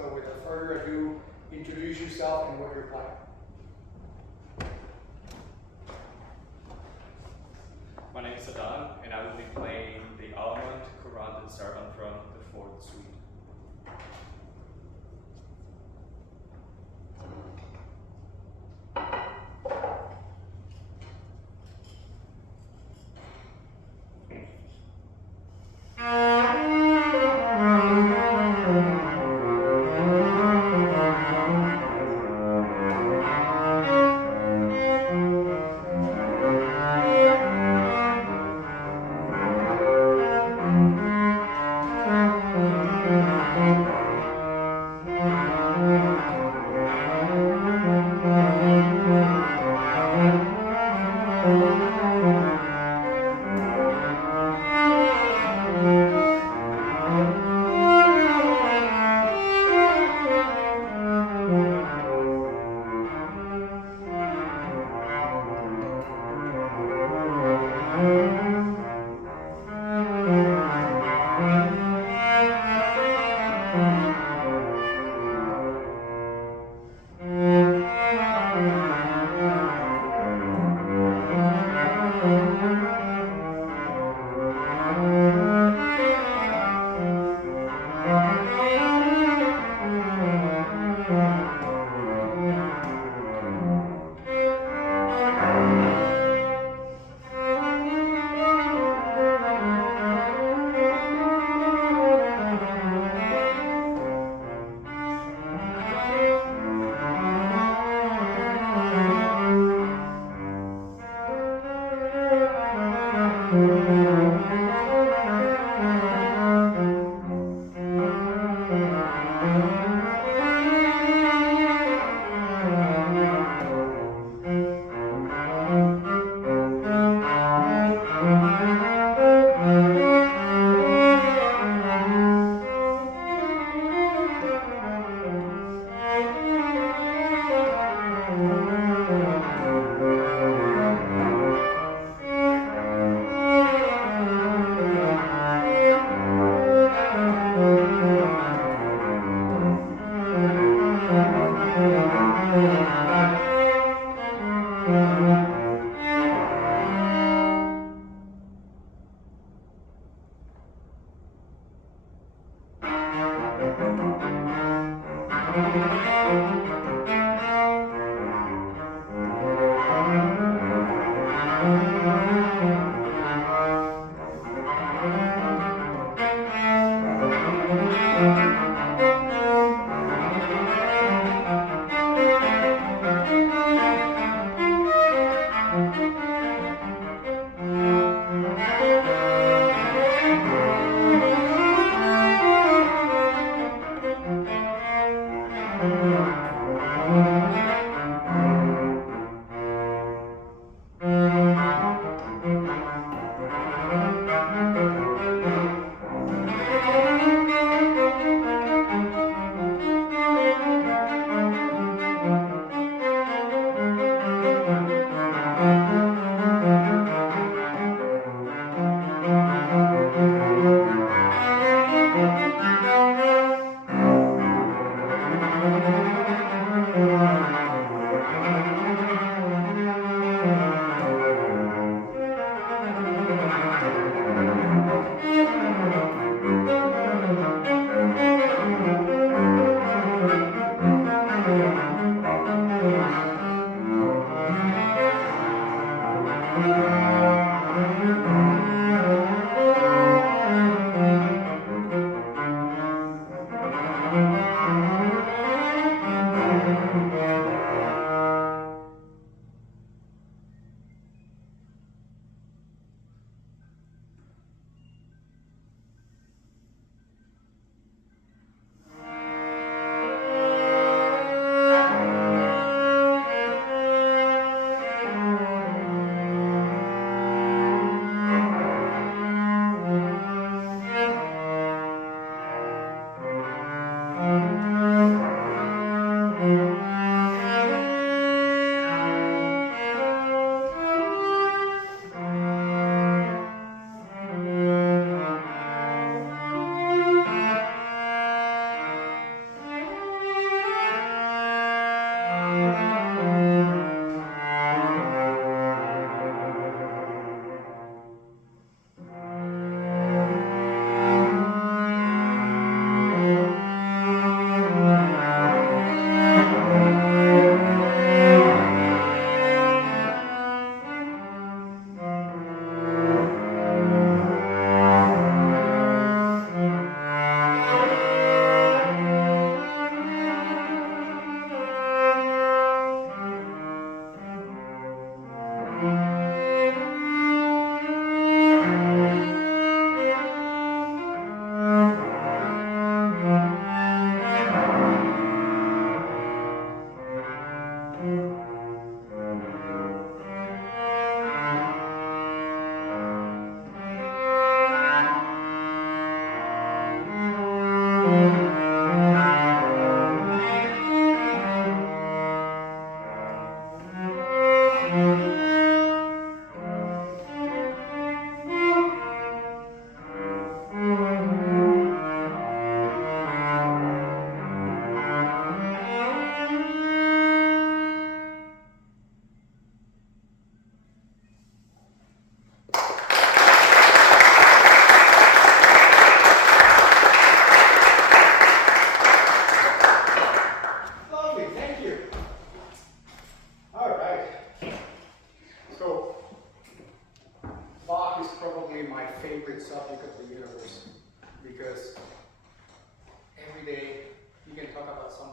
So without further ado, introduce yourself and what you're playing. My name is Adan, and I will be playing the Almond Courant and Sargon from the fourth suite.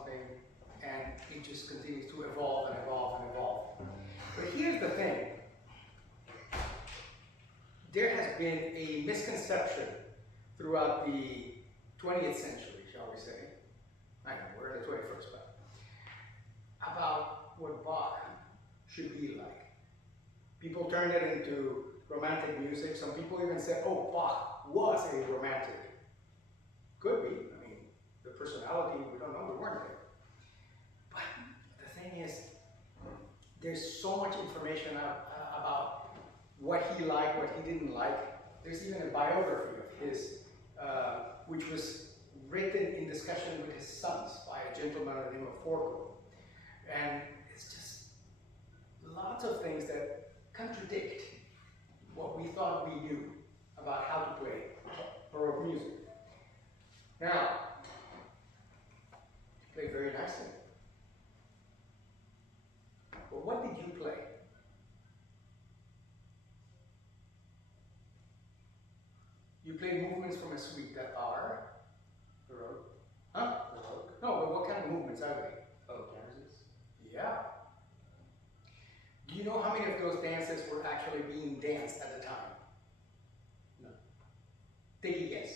something, and it just continues to evolve and evolve and evolve. But here's the thing. There has been a misconception throughout the 20th century, shall we say. I know, we're in the 21st, but about what Bach should be like. People turned it into romantic music. Some people even said, oh, Bach was a romantic. Could be. I mean, the personality, we don't know, we weren't there. But the thing is, there's so much information about what he liked, what he didn't like. There's even a biography of his, which was written in discussion with his sons by a gentleman by the name of Forkel. And it's just lots of things that contradict what we thought we knew about how to play Baroque music. Now, you play very nicely. But what did you play? You played movements from a suite that are? Baroque. Huh? Baroque. No, but what kind of movements are they? Oh, canvases. Yeah. Do you know how many of those dances were actually being danced at the time? No. Take a guess.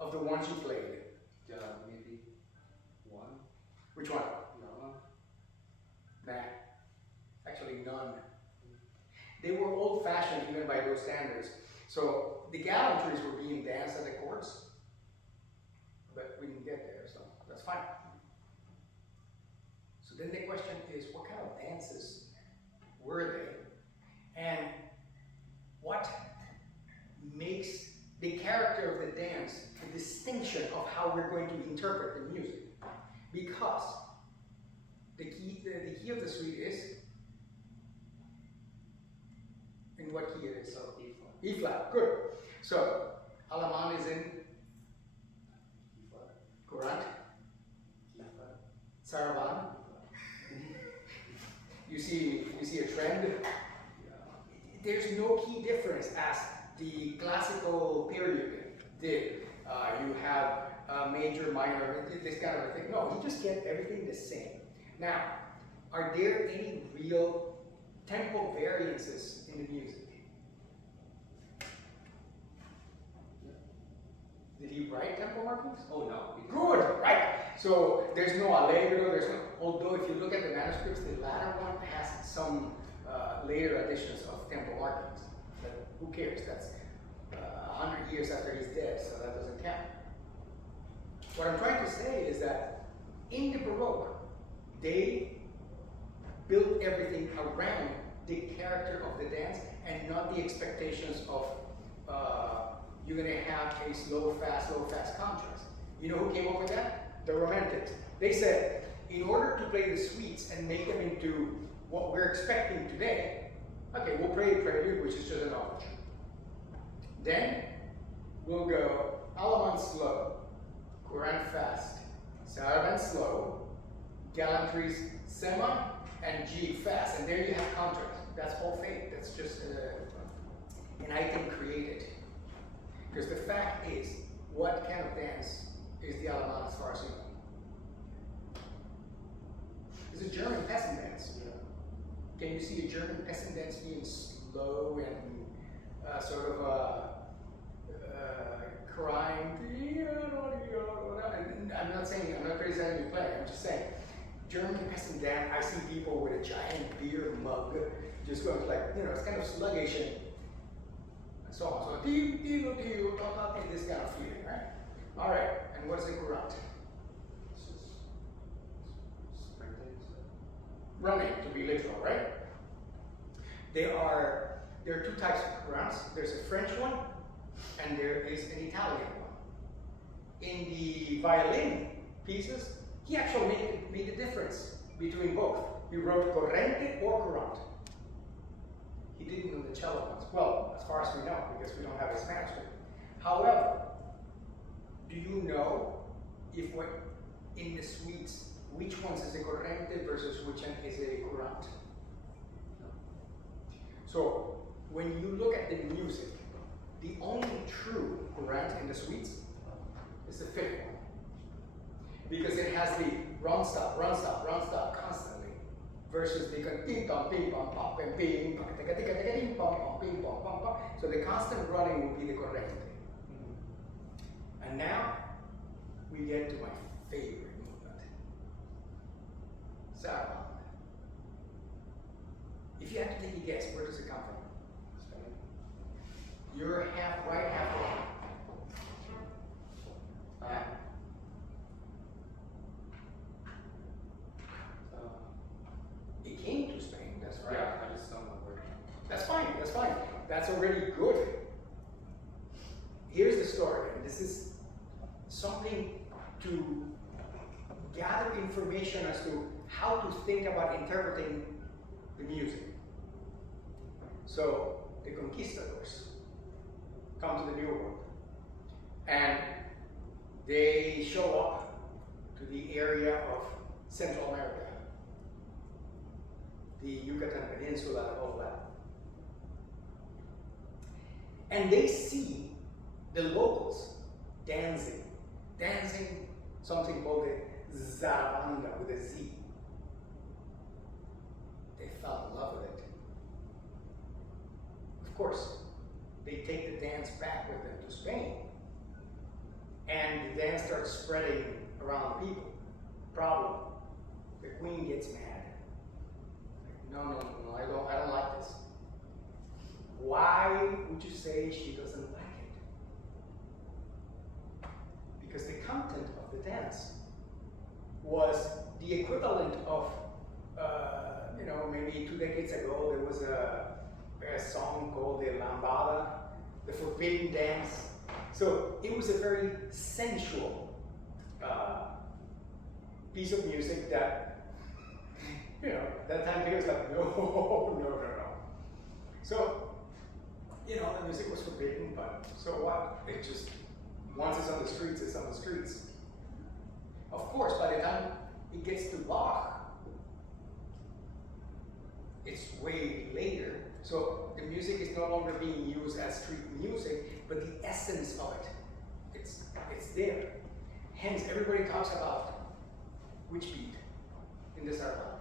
Of the ones you played. Maybe one. Which one? No. Nah. Actually, none. They were old-fashioned even by those standards. So the gallantries were being danced at the courts, but we didn't get there, so that's fine. So then the question is, what kind of dances were they? And what makes the character of the dance a distinction of how we're going to interpret the music? Because the key of the suite is, in what key it is? So E flat. E flat, good. So, Allemand is in E flat. Courant, E flat. Saravan. You see a trend. There's no key difference as the classical period did. You have major, minor, this kind of a thing. No, you just get everything the same. Now, are there any real tempo variances in the music? Did he write tempo markings? Oh no. Good, right. So there's no allegro, although if you look at the manuscripts, the latter one has some later additions of tempo markings. But who cares? That's 100 years after he's dead, so that doesn't count. What I'm trying to say is that in the Baroque, they built everything around the character of the dance and not the expectations of you're going to have a slow, fast contrast. You know who came up with that? The Romantics. They said, in order to play the suites and make them into what we're expecting today, okay, we'll play a prelude, which is just an overture. Then we'll go Allemand slow, Courant fast, Saraband slow, Gallantries semi, and G fast. And there you have contrast. That's all fake. That's just an item created. Because the fact is, what kind of dance is the Allemand as far as you know? It's a German peasant dance. Yeah. Can you see a German peasant dance being slow and sort of crying? And I'm not criticizing you play. I'm just saying, German peasant dance. I see people with a giant beer mug, just going like, it's kind of sluggish and so on. So this kind of feeling, right? All right. And what's the Courant? Running, to be literal, right? There are two types of Courants. There's a French one, and there is an Italian one. In the violin pieces, he actually made the difference between both. He wrote corrente or Courant. He didn't on the cello ones. Well, as far as we know, because we don't have his manuscript. However, do you know if what in the suites, which ones is a corrente versus which one is a Courant? No. So when you look at the music, the only true Courant in the suites is the fifth one. because it has the run stop constantly, versus the ping pong ping pong pop and ping pong tika tika tika ping pong pong ping pong pong pong. So the constant running would be the correcte. And now we get to my favorite movement, saraband. If you have to take a guess, where does it come from? You're half right, half wrong. It came to Spain, that's right. Yeah, I just don't know where. That's fine, that's fine. That's already good. Here's the story, and this is something to gather information as to how to think about interpreting the music. So, the conquistadors come to the New World, and they show up to the area of Central America, the Yucatan Peninsula, and all that. And they see the locals dancing something called the zarabanda with a Z. They fell in love with it. Of course, they take the dance back with them to Spain, and the dance starts spreading around the people. Problem: the queen gets mad. No, I don't like this. Why would you say she doesn't like it? Because the content of the dance was the equivalent of, maybe 2 decades ago there was a song called the lambada, the forbidden dance. So it was a very sensual piece of music that, that time period was like, no. So, the music was forbidden, but so what? It just, once it's on the streets, it's on the streets. Of course, by the time it gets to Bach, it's way later. So the music is no longer being used as street music, but the essence of it, it's there. Hence, everybody talks about which beat in this art.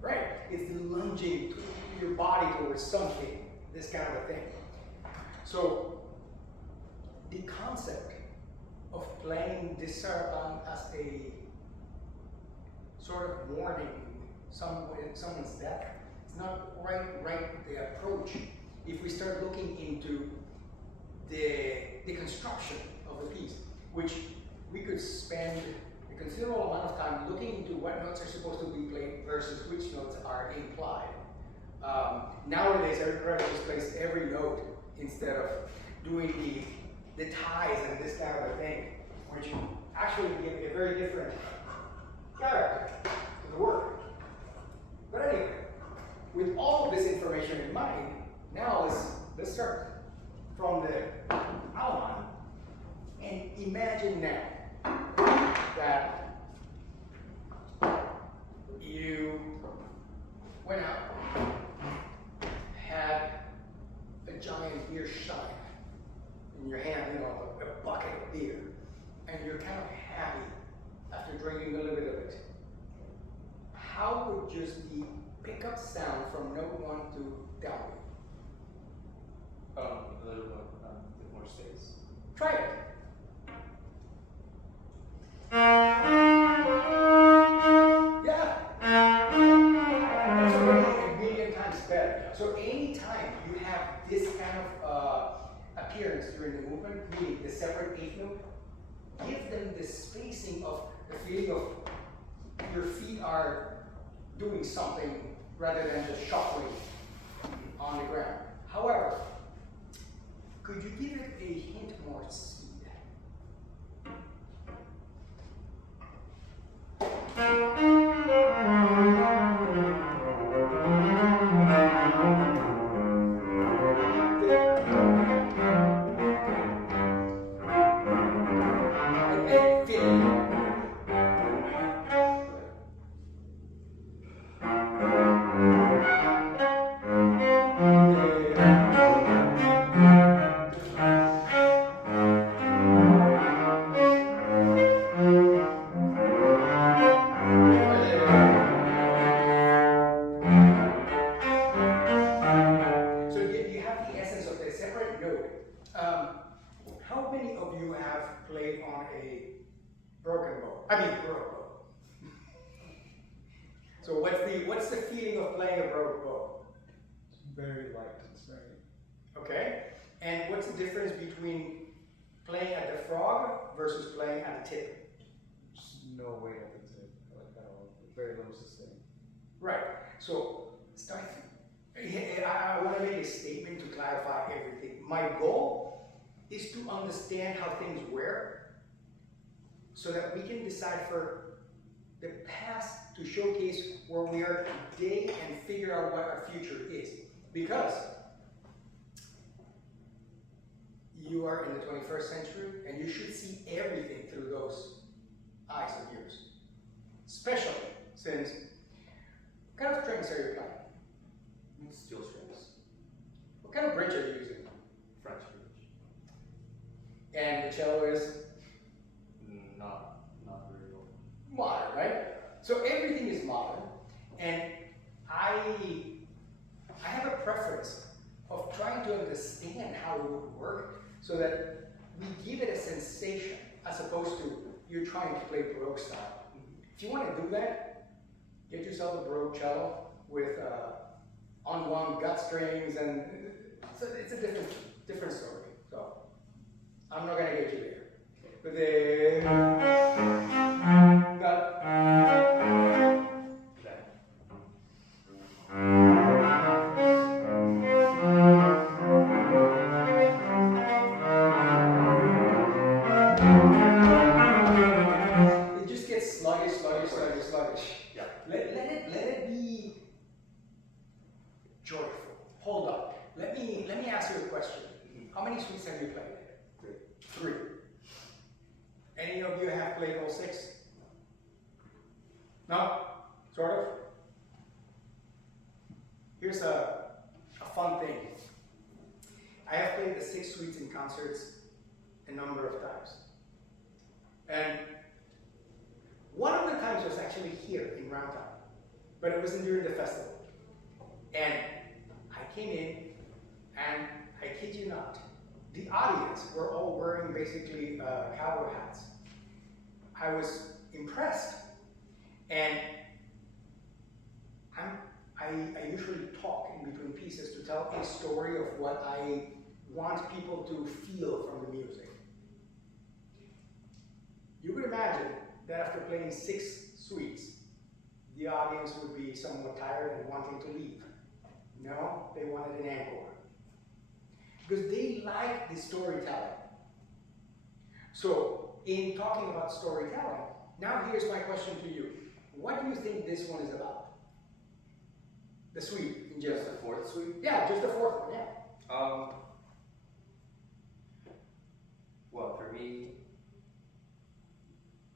Right? It's the lunging your body towards something, this kind of a thing. So the concept of playing this saraband as a sort of mourning someone's death, it's not right the approach. If we start looking into the construction of the piece, which we could spend a considerable amount of time looking into what notes are supposed to be played versus which notes are implied. Nowadays, everybody just plays every note instead of doing the ties and this kind of a thing, which actually give a very different character to the work. But anyway, with all of this information in mind, now let's start from the outline and imagine now that you went out, had a giant beer shot in your hand, a bucket of beer, and you're kind of happy after drinking a little bit of it. How would just the pickup sound from note 1 to down? A little bit more space. Try it. Yeah. That's already a million times better. So anytime you have this kind of appearance during the movement, meaning the separate eighth note, give them the spacing of the feeling of your feet are doing something rather than just shuffling on the ground. However, could you give it a hint more speed? So what's the feeling of playing a Baroque bow? It's very light. It's very. Okay. And what's the difference between playing at the frog versus playing at the tip? There's no weight at the tip, like at all. Very little sustain. Right. So start. I want to make a statement to clarify everything. My goal is to understand how things work, so that we can decipher the past to showcase where we are today and figure out what our future is. Because you are in the 21st century and you should see everything through those eyes of yours. Especially since, what kind of strings are you playing? Steel strings. What kind of bridge are you using? French bridge. And the cello is Not very well. modern, right? So everything is modern, and I have a preference of trying to understand how it would work so that we give it a sensation as opposed to you're trying to play Baroque style. If you want to do that, get yourself a Baroque cello with unwound gut strings, and it's a different story. So I'm not going to get you there. But it just gets sluggish. Yeah. Let it be joyful. Hold up. Let me ask you a question. How many suites have you played? Three. Any of you have played all six? No? Sort of? Here's a fun thing. I have played the 6 suites in concerts a number of times. And one of the times was actually here in Roundtown, but it wasn't during the festival. And I came in, and I kid you not, the audience were all wearing basically cowboy hats. I was impressed, and I usually talk in between pieces to tell a story of what I want people to feel from the music. You could imagine that after playing 6 suites, the audience would be somewhat tired and wanting to leave. No, they wanted an encore. Because they like the storytelling. So, in talking about storytelling, now here's my question to you. What do you think this one is about? The suite in general. Just the fourth suite? Yeah, just the 4th one, yeah. Well, for me,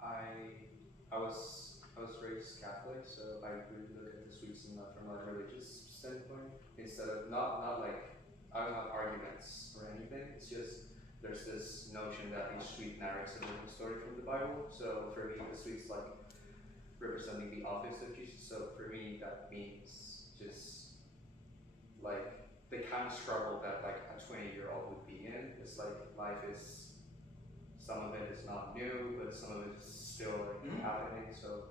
I was raised Catholic, so I really look at the suites from a religious standpoint instead of not like I don't have arguments or anything. It's just there's this notion that each suite narrates a different story from the Bible. So for me, the suite's like representing the office of Jesus. So for me, that means just like the kind of struggle that like a 20-year-old would be in. It's like life is, some of it is not new, but some of it is still like happening. So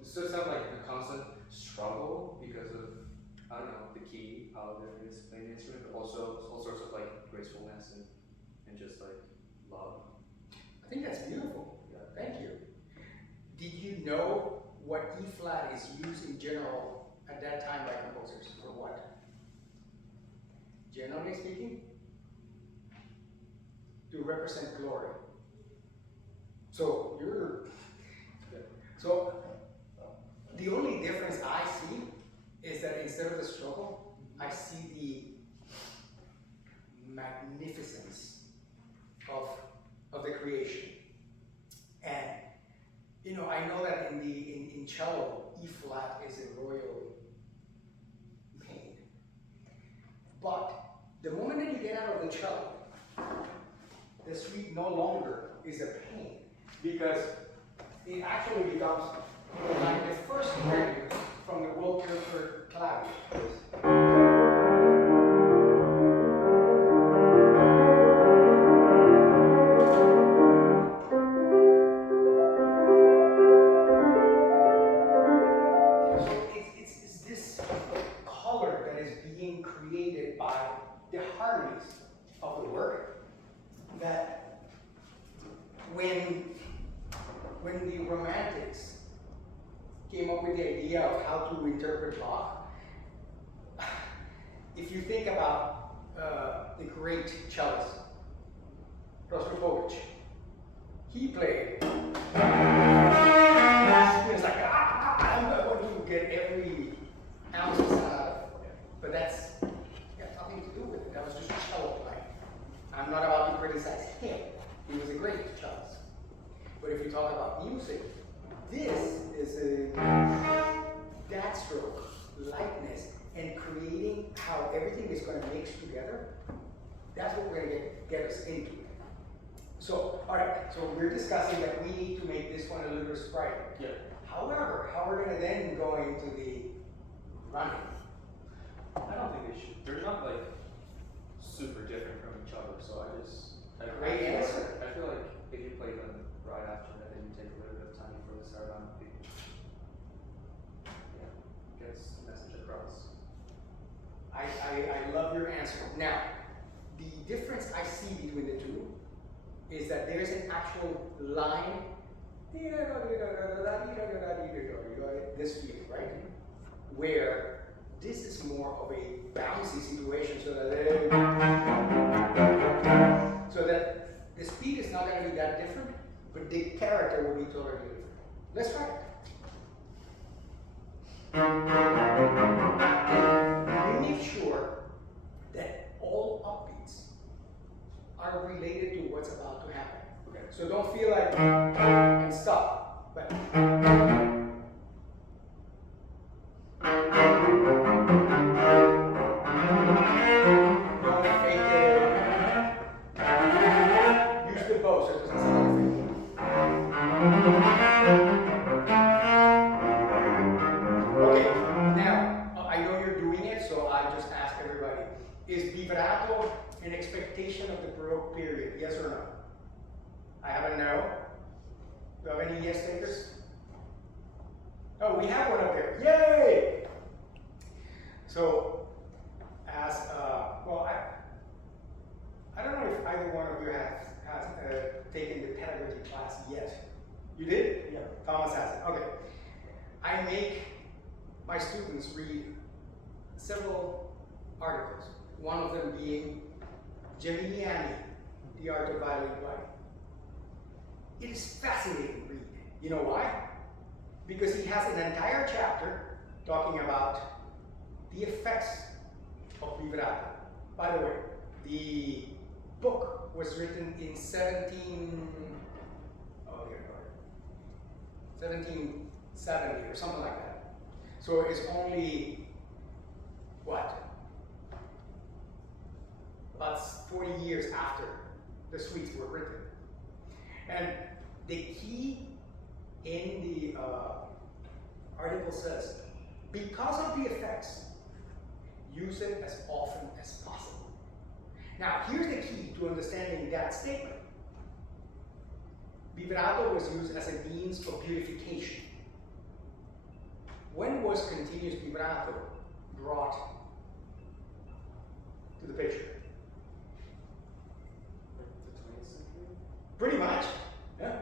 it's just kind of like a constant struggle because of, I don't know, the key, how there is playing the instrument, but also all sorts of like gracefulness and just like love. I think that's beautiful. Yeah. Thank you. Did you know what E flat is used in general at that time by composers for what? Generally speaking, to represent glory. So the only difference I see is that instead of the struggle, I see the magnificence of the creation. And you know, I know that in cello, E flat is a royal pain. But the moment that you get out of the cello, the suite no longer is a pain, because it actually becomes like the first prelude from the World Kircher clavier. So came up with the idea of how to interpret Bach. If you think about the great cellist, Rostropovich, he played. It's like, I'm going to get every ounce of sound out of it. But that's got nothing to do with it. That was just cello playing. I'm not about to criticize him. He was a great cellist. But if you talk about music, this is that stroke, lightness, and creating how everything is going to mix together. That's what we're going to get us into. So, all right, so we're discussing that we need to make this one a little sprightly. Yeah. However, how we're going to then go into the running. I don't think they should. They're not like super different from each other. So I Great answer. I feel like if you play them right after that, then you take a little bit of time before they start on. Yeah, gets the message across. I love your answer. Now, the difference I see between the two is that there's an actual line, this feeling, right? Where this is more of a bouncy situation, so that the speed is not going to be that different, but the character will be totally different. Let's try it. We make sure that all upbeats are related to what's about to happen. Okay. So don't feel like and stop, but don't fake it. Use the bow so it doesn't sound like fake. Okay, now I know you're doing it, so I just ask everybody: is vibrato an expectation of the Baroque period? Yes or no? I have a no. Do I have any yes takers? Oh, we have one up there. Yay! So, as well, I don't know if either one of you has taken the pedagogy class yet. You did? Yeah. Thomas has it. Okay. I make my students read several articles. One of them being Geminiani, The Art of Violin Playing. It is fascinating read. You know why? Because he has an entire chapter talking about the effects of vibrato. By the way, the book was written in 1770 or something like that. So it's only, what? About 40 years after the suites were written. And the key in the article says, because of the effects, use it as often as possible. Now, here's the key to understanding that statement. Vibrato was used as a means of beautification. When was continuous vibrato brought to the picture? Like the 20th century? Pretty much, yeah.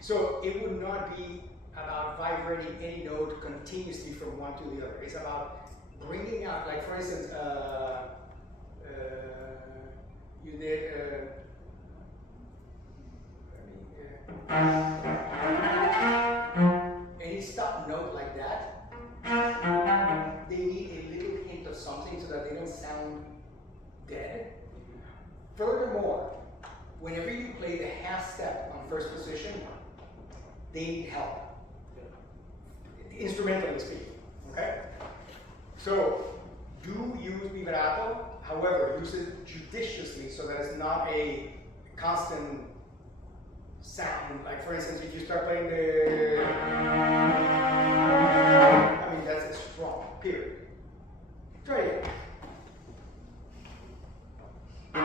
So it would not be about vibrating any note continuously from one to the other. It's about bringing out, like for instance, you did, any stop note like that, they need a little hint of something so that they don't sound dead. Furthermore, whenever you play the half step on first position, they need help. Instrumentally speaking, okay? So, do use vibrato, however, use it judiciously so that it's not a constant sound. Like for instance, if you start playing the, I mean, that's a strong period. Try it. I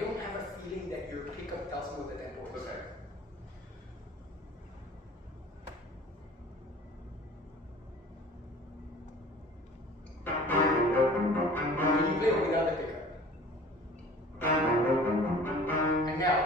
don't have a feeling that your pickup tells me what the tempo is. Okay. Can you play it without the pickup? And now.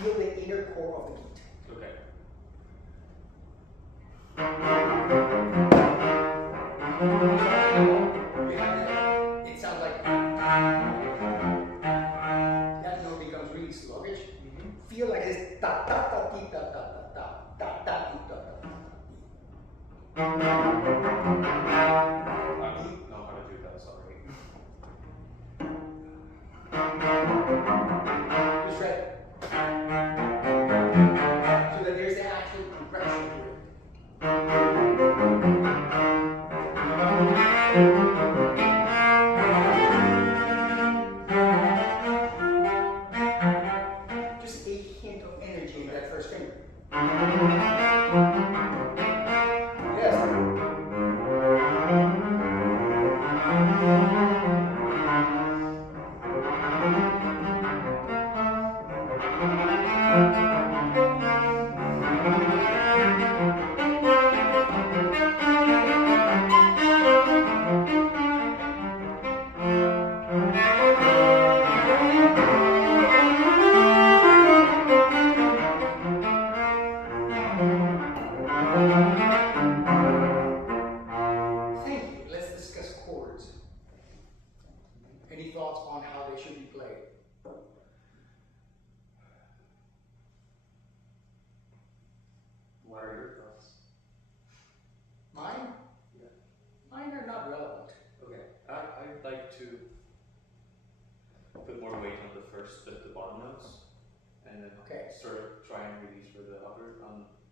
feel the inner core of the beat. Okay. You have it sounds like that note becomes really sluggish. Feel like it's ta ta ta ti ta ta ta ta ta ta ti ta ta ta. I don't know how to do that, sorry. Just try it. So that there's the actual progression to it. Just a hint of energy in that first finger. Yes. Thank you. Let's discuss chords. Any thoughts on how they should be played? What are your thoughts? Mine? Yeah. Mine are not relevant. Okay. I'd like to put more weight on the bottom notes, and then Okay. sort of try and release for the upper,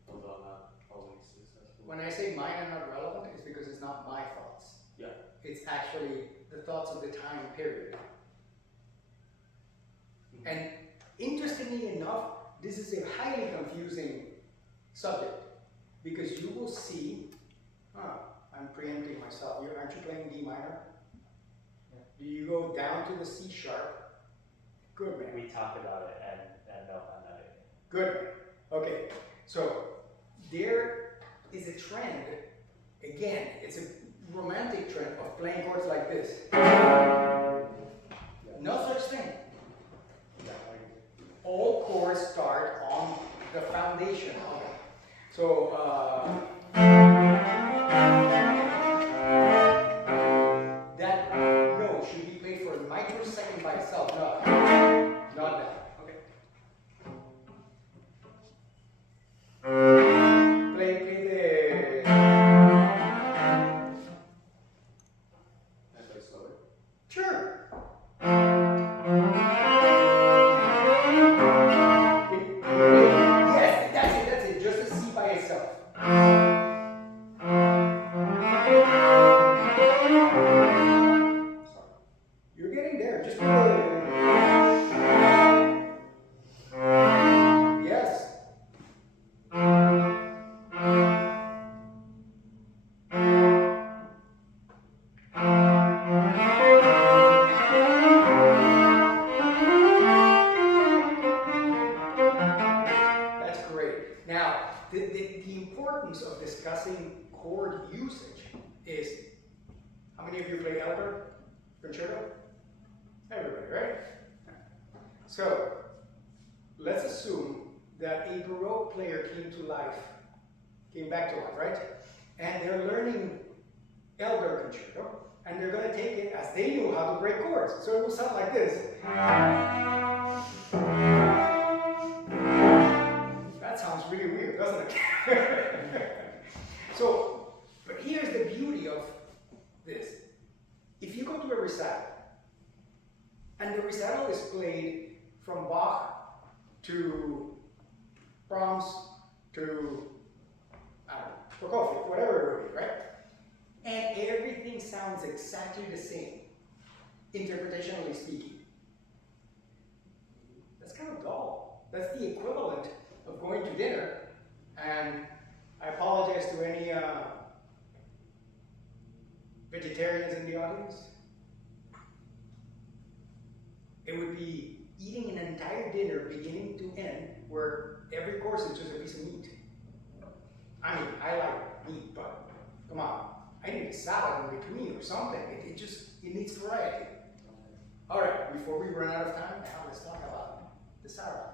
although I'm not always successful. When I say mine are not relevant, it's because it's not my thoughts. Yeah. It's actually the thoughts of the time period. And interestingly enough, this is a highly confusing subject because you will see, I'm preempting myself. Aren't you playing D minor? Yeah. Do you go down to the C sharp? Good man. We talked about it, and no, I'm not doing it. Good man. Okay, so there is a trend, again, it's a romantic trend of playing chords like this. No such thing. All chords start on the foundation of it. So, that note should be played for a microsecond by itself, not that. Okay. Play the. I play slower. Sure. Yes, that's it, just a C by itself. You're getting there, just yes. That's great. Now, the importance of discussing chord usage is, how many of you play Elgar concerto? Everybody, right? So, let's assume that a Baroque player came back to life, right? And they're learning Elgar concerto, and they're going to take it as they knew how to break chords. So it will sound like this. That sounds really weird, doesn't it? So, but here's the beauty of this. If you go to a recital, and the recital is played from Bach to Brahms to, I don't know, Prokofiev, whatever it would be, right? And everything sounds exactly the same, interpretationally speaking. That's kind of dull. That's the equivalent of going to dinner, and I apologize to any vegetarians in the audience. It would be eating an entire dinner beginning to end where every course is just a piece of meat. I mean, I like meat, but come on. I need a salad in between or something. It needs variety. All right, before we run out of time, now let's talk about the salad.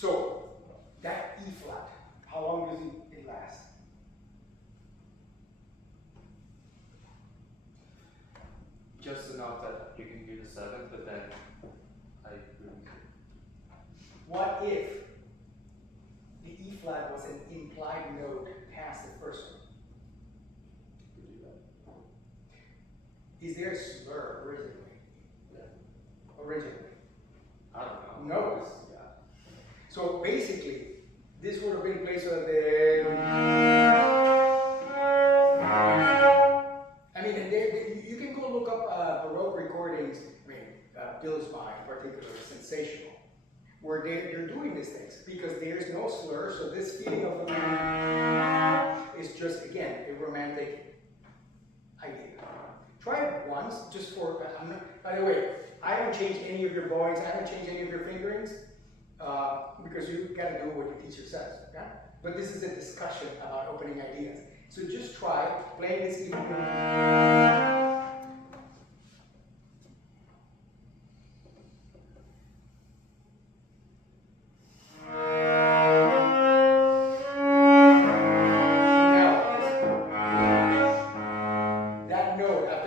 So that E flat, how long does it last? Just enough that you can do the seventh, but then I agree. What if the E flat was an implied note past the first one? You can do that. Is there a slur originally? Yeah. Originally? I don't know. No. Yeah. So basically, this would have been placed so that the. I mean, you can go look up Baroque recordings. I mean, Billsma in particular is sensational, where they're doing these things because there's no slur. So this feeling of is just again a romantic idea. Try it once, just for. By the way, I haven't changed any of your bowings. I haven't changed any of your fingerings. Because you gotta do what your teacher says, okay? But this is a discussion about opening ideas. So just try playing this even. Now, that note after.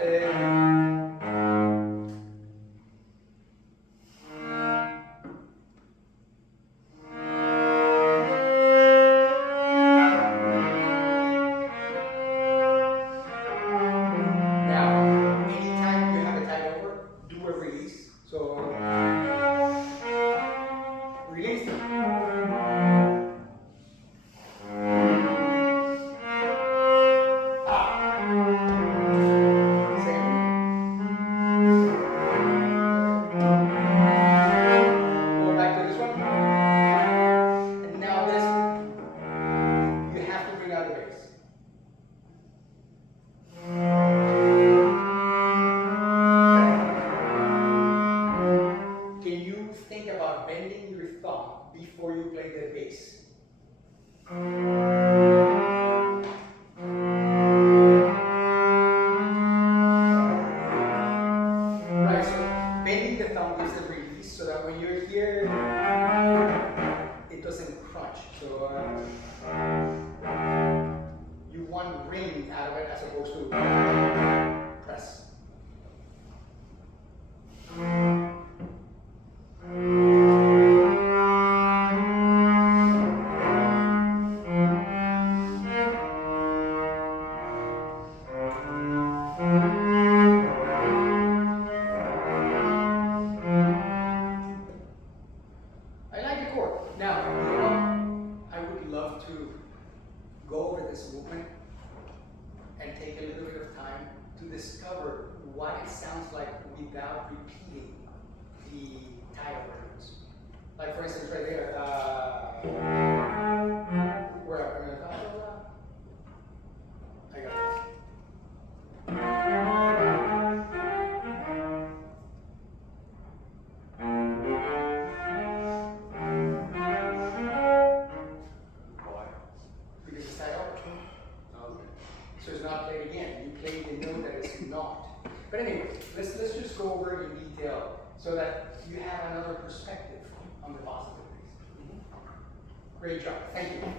Great job. Thank you.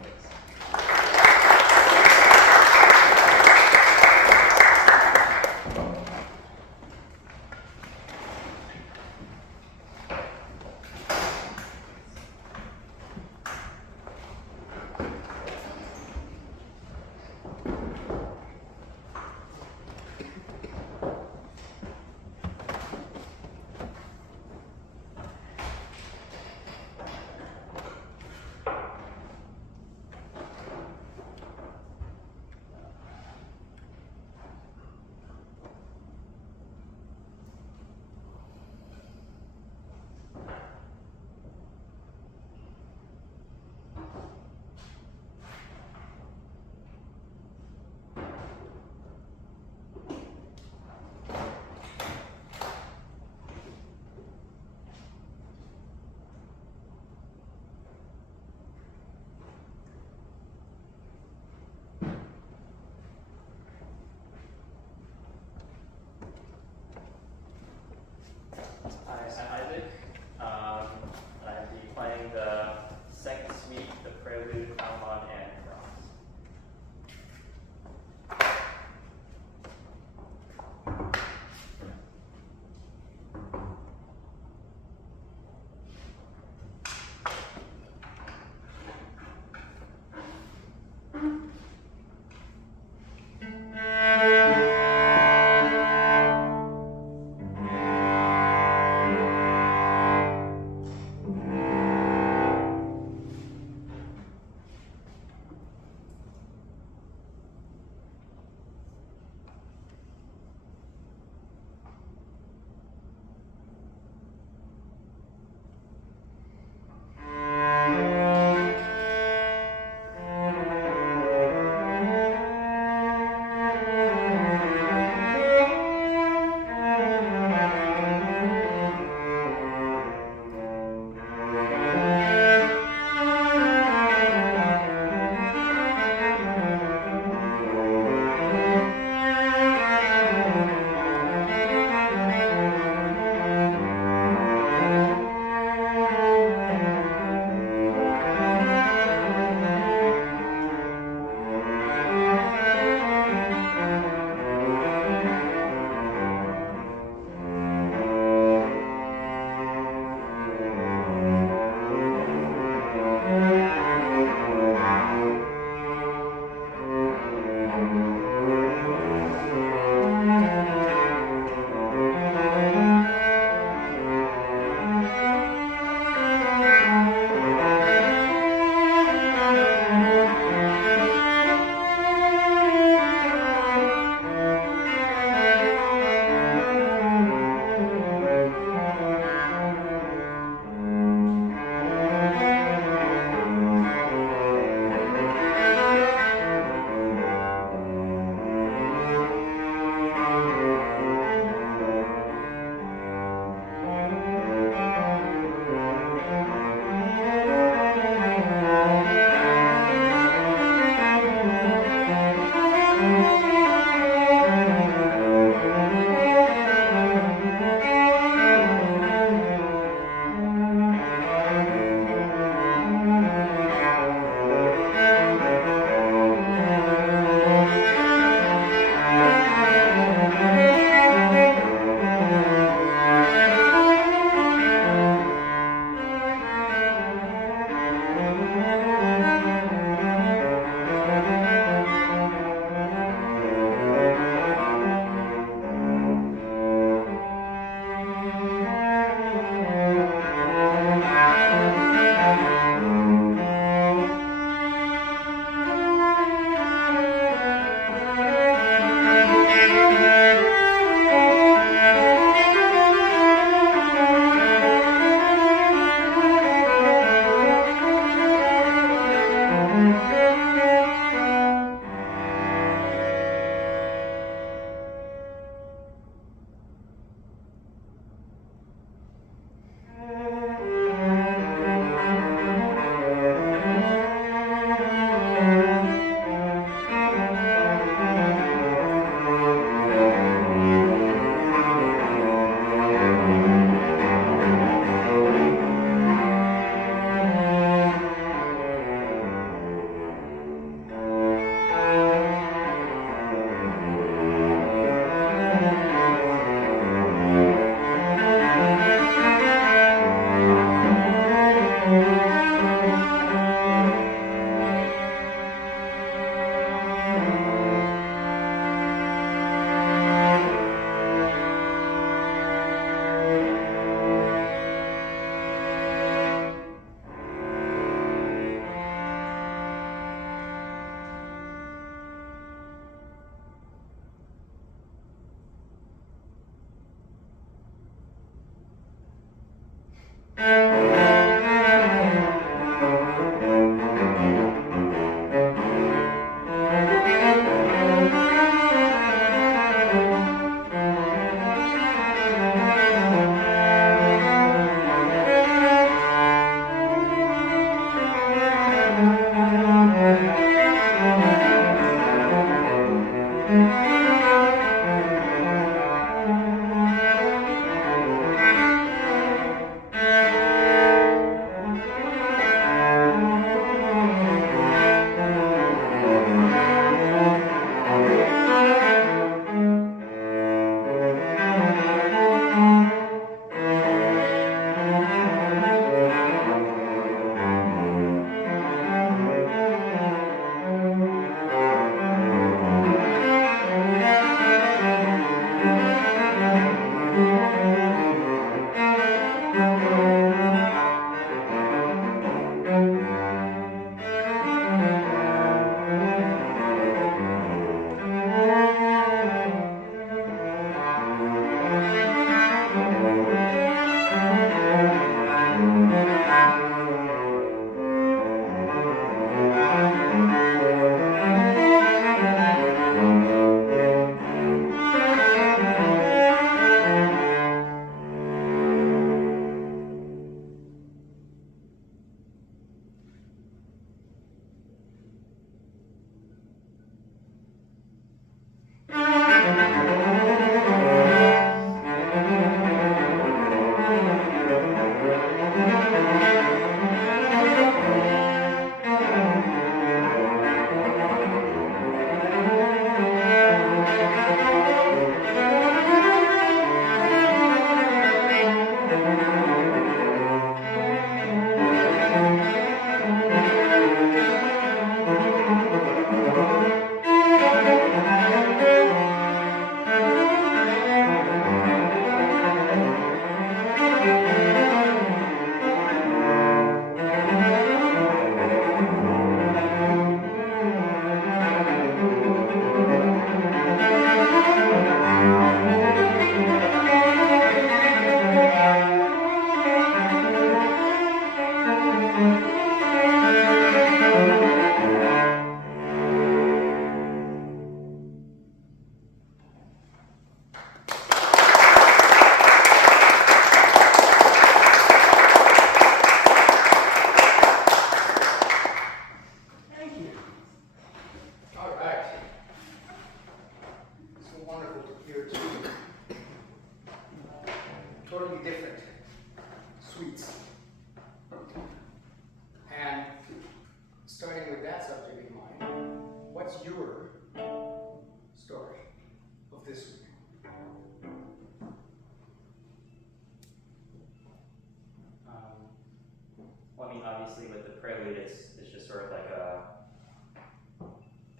obviously with the prelude, it's just sort of like a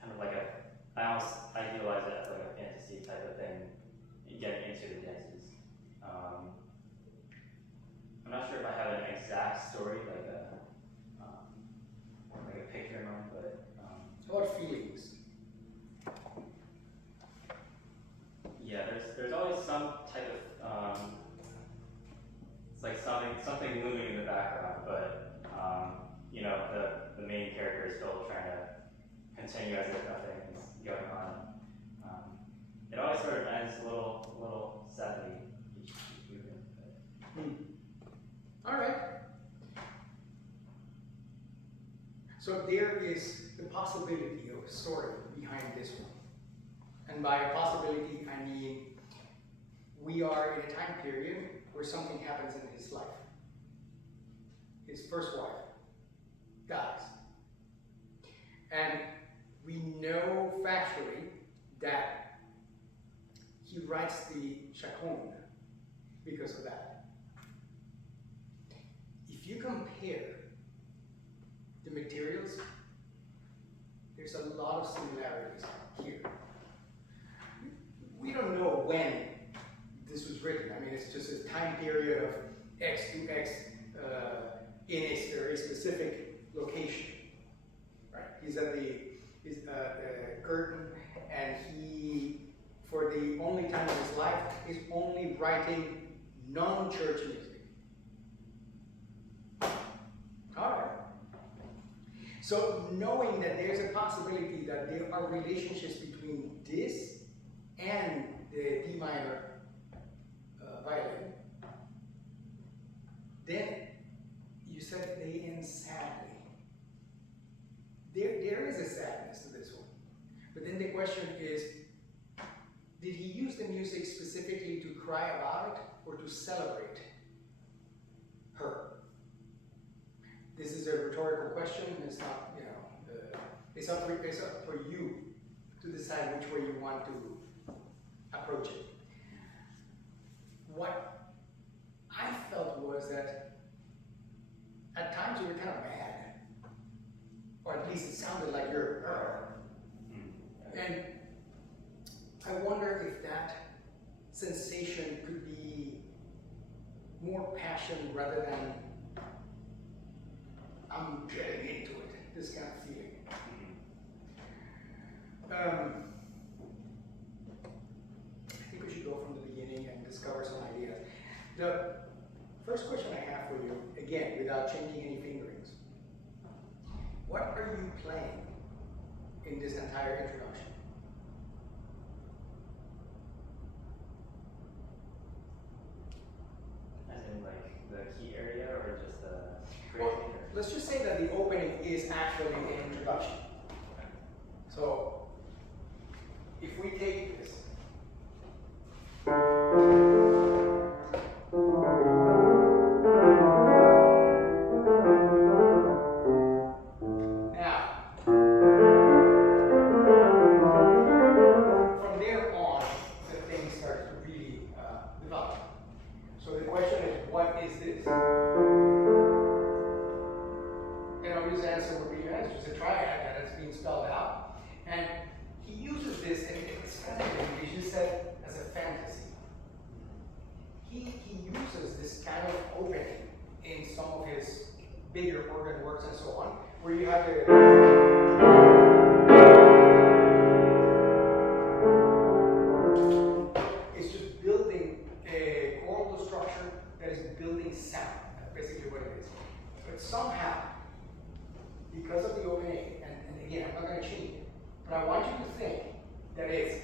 kind of like a, I almost idealize it as like a fantasy type of thing, getting into the dances. I'm not sure if I have an exact story, like a picture in mind, but Or feelings. yeah, there's always some type of it's like something looming in the background, but you know, the main character is still trying to continue as if nothing is going on. It always sort of ends a little sadly each movement. All right. So there is the possibility of a story behind this one. And by a possibility, I mean we are in a time period where something happens in his life. His first wife dies. And we know factually that he writes the chaconne because of that. If you compare the materials, there's a lot of similarities here. We don't know when this was written. I mean, it's just a time period of X to X in a very specific location. Right? He's at the curtain, and he, for the only time of his life, is only writing non-church music. All right. So knowing that there's a possibility that there are relationships between this and the D minor violin, then you said they end sadly. There is a sadness to this one. But then the question is, did he use the music specifically to cry about it or to celebrate her? This is a rhetorical question. It's not, you know, it's up for you to decide which way you want to approach it. What I felt was that at times you were kind of mad, or at least it sounded like you're. And I wonder if that sensation could be more passion rather than I'm getting into it, this kind of feeling. I think we should go from the beginning and discover some ideas. The first question I have for you, again, without changing any fingerings, what are you playing in this entire introduction? As in like the key area or just the Well, phrasing? let's just say that the opening is actually an introduction. So, if we take this, now, from there on, the thing starts to really develop. So the question is, what is this? And obvious answer would be, it's just a triad that is being spelled out. And he uses this, and it's fascinating, he just said, as a fantasy. He uses this kind of opening in some of his bigger organ works and so on, where you have the it's just building a choral structure that is building sound. That's basically what it is. But somehow, because of the opening, and again, I'm not going to change it, but I want you to think that it's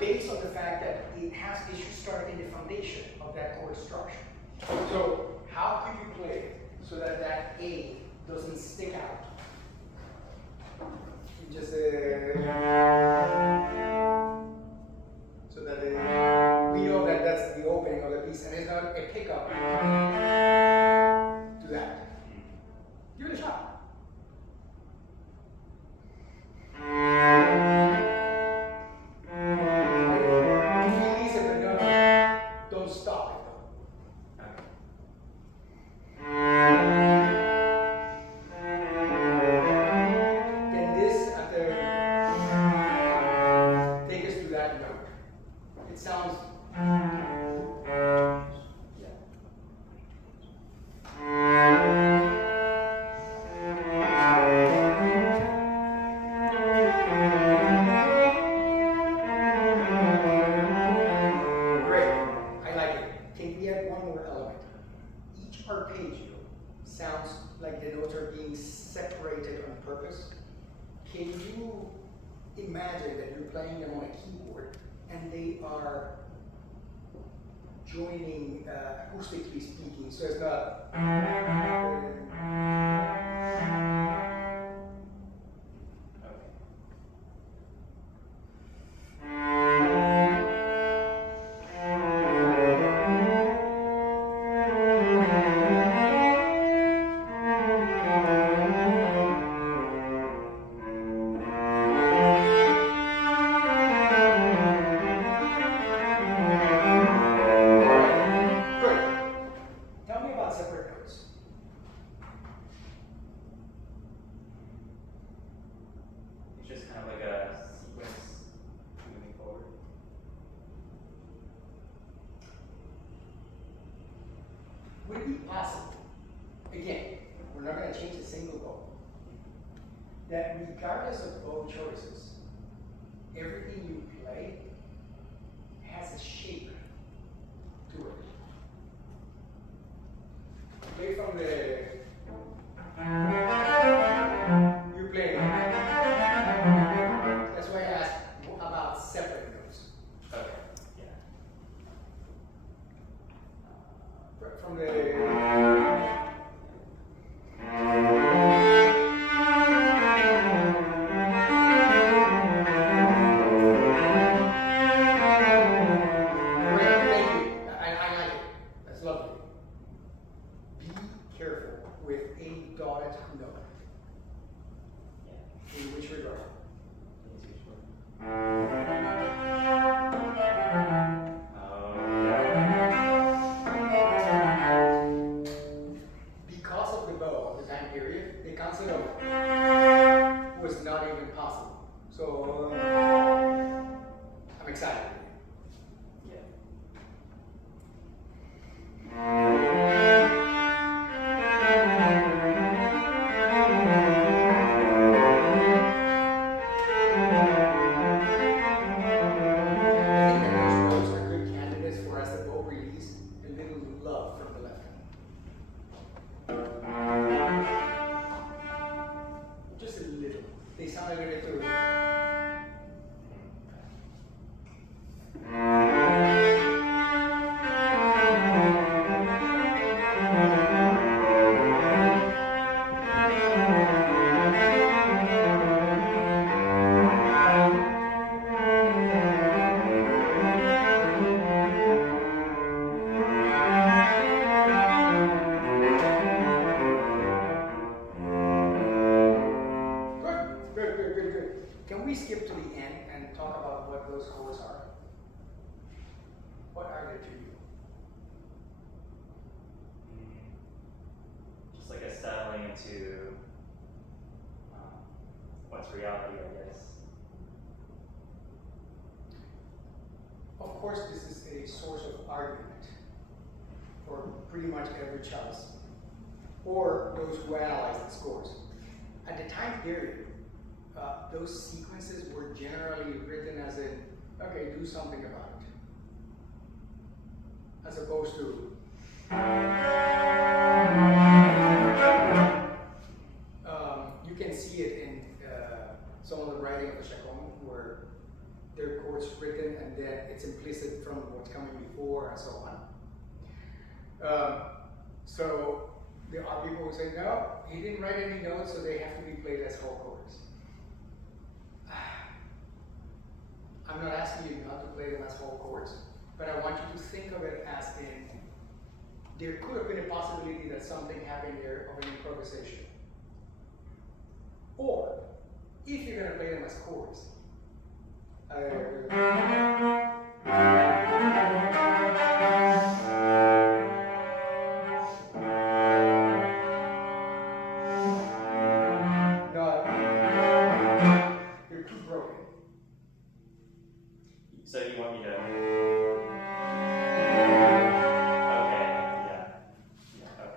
based on the fact that it should start in the foundation of that chord structure. So how could you play it so that that A doesn't stick out? You just so that we know that that's the opening. can you imagine that you're playing them on a keyboard and they are joining acoustically speaking, so it's not. Would it be possible, again, we're not going to change a single bow, that regardless of bow choices, everything you play has a shape to it? Play from the, you play, that's why I asked about separate notes. Okay. Yeah. From the what's reality, I guess. Of course, this is a source of argument for pretty much every cellist, or those who analyze the scores. At the time period, those sequences were generally written as in, okay, do something about it. As opposed to, you can see it in some of the writing of the Chaconne, where there are chords written and then it's implicit from what's coming before and so on. So there are people who say, no, he didn't write any notes, so they have to be played as whole chords. I'm not asking you not to play them as whole chords, but I want you to think of it as in, there could have been a possibility that something happened there of an improvisation. Or, if you're going to play them as chords, you're too broken. So you want me to? Okay, yeah. Okay.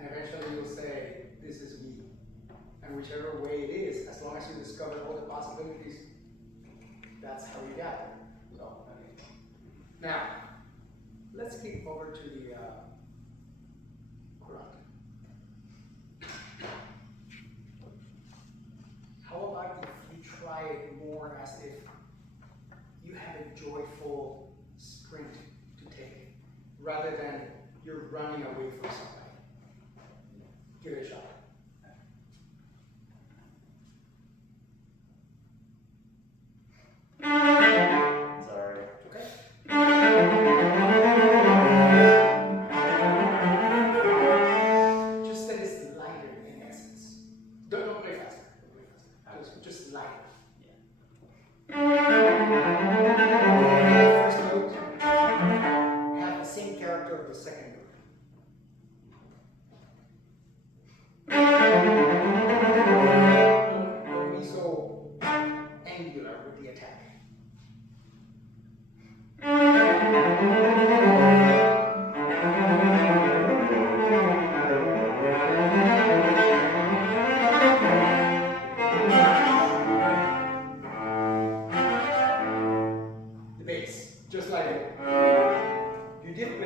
And eventually you'll say, this is me. And whichever way it is, as long as you discover all the possibilities, that's how you got there. So, okay. Now, let's skip over to the Quran. How about if you try it more as if you have a joyful sprint to take, rather than you're running away from somebody? Give it a shot. Sorry. Okay. Just that it's lighter in essence. Don't play faster. Don't play faster. Just lighter. The first note have the same character of the second note. Don't be so angular with the attack. The bass, just like you did you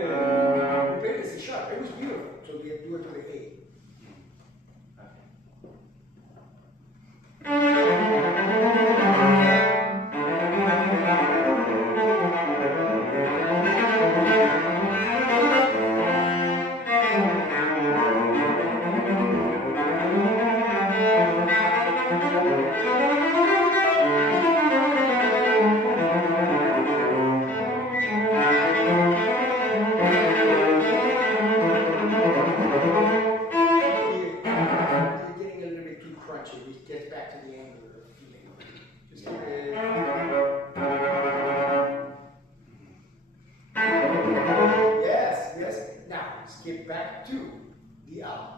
played the C sharp. It was beautiful. So we do it to the A. You're getting a little bit too crunchy. We get back to the angular feeling. Just keep it. Yes, yes. Now, skip back to the album.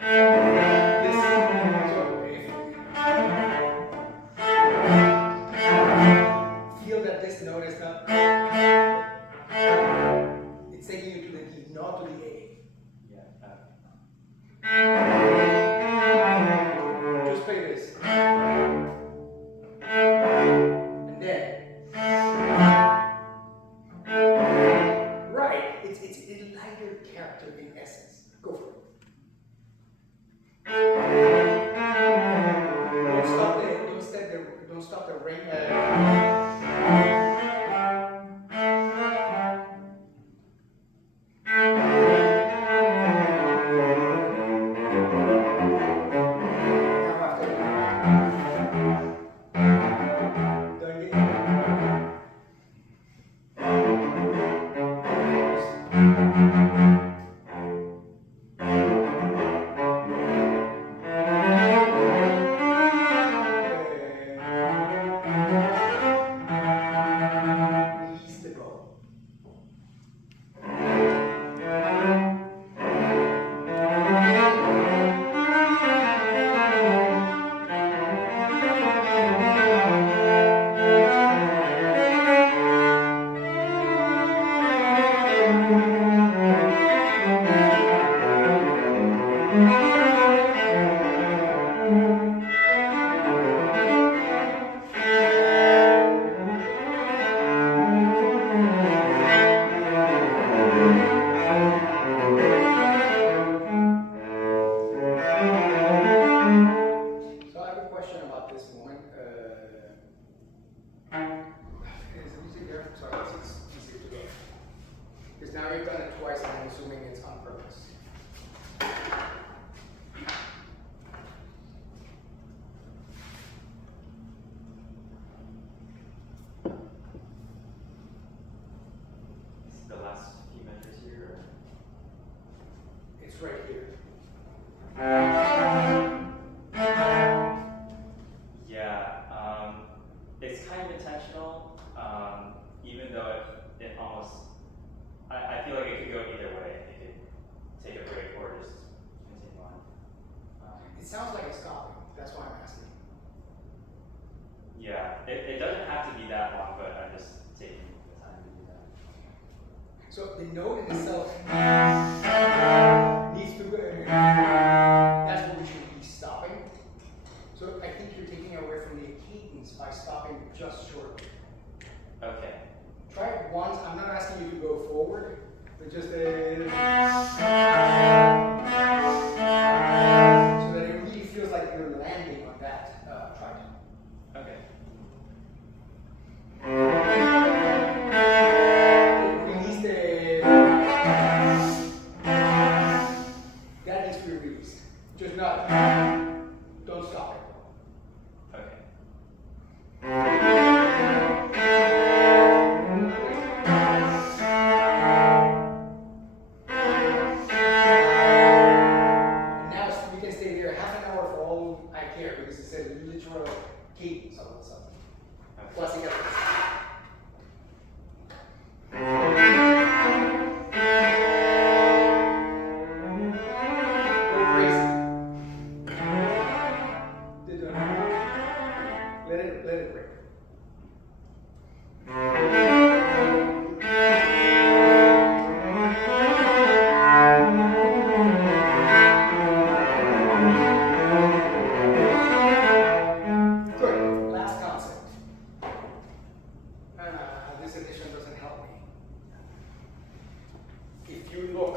This, so if feel that this note is not, it's taking you to the D, not to the A. Just play this. And then. Right, it's a lighter character in essence. Go for it. Don't stop the ring. Release the bow. So I have a question about this moment. Is the music there? Sorry, it's easier to go. Because now you've done it twice and I'm assuming it's on purpose. Is it the last few measures here? Or? It's right here. Yeah, it's kind of intentional, even though it almost, I feel like it could go either way. It could take a break or just continue on. It sounds like it's stopping. That's why I'm asking. Yeah, it doesn't have to be that long, but I'm just taking the time to do that. So the note in itself needs to go. That's what we should be stopping. So I think you're taking away from the cadence by stopping just short. Okay. Try it once. I'm not asking you to go forward, but just so that it really feels like you're landing on that. Try it. Okay. Release that needs to be released. Just not. Don't stop it. Okay. Now we can stay there half an hour for all I care because it's a literal cadence of something. Plus you got go crazy. Let it break. Good. Last concept. This edition doesn't help me. If you look,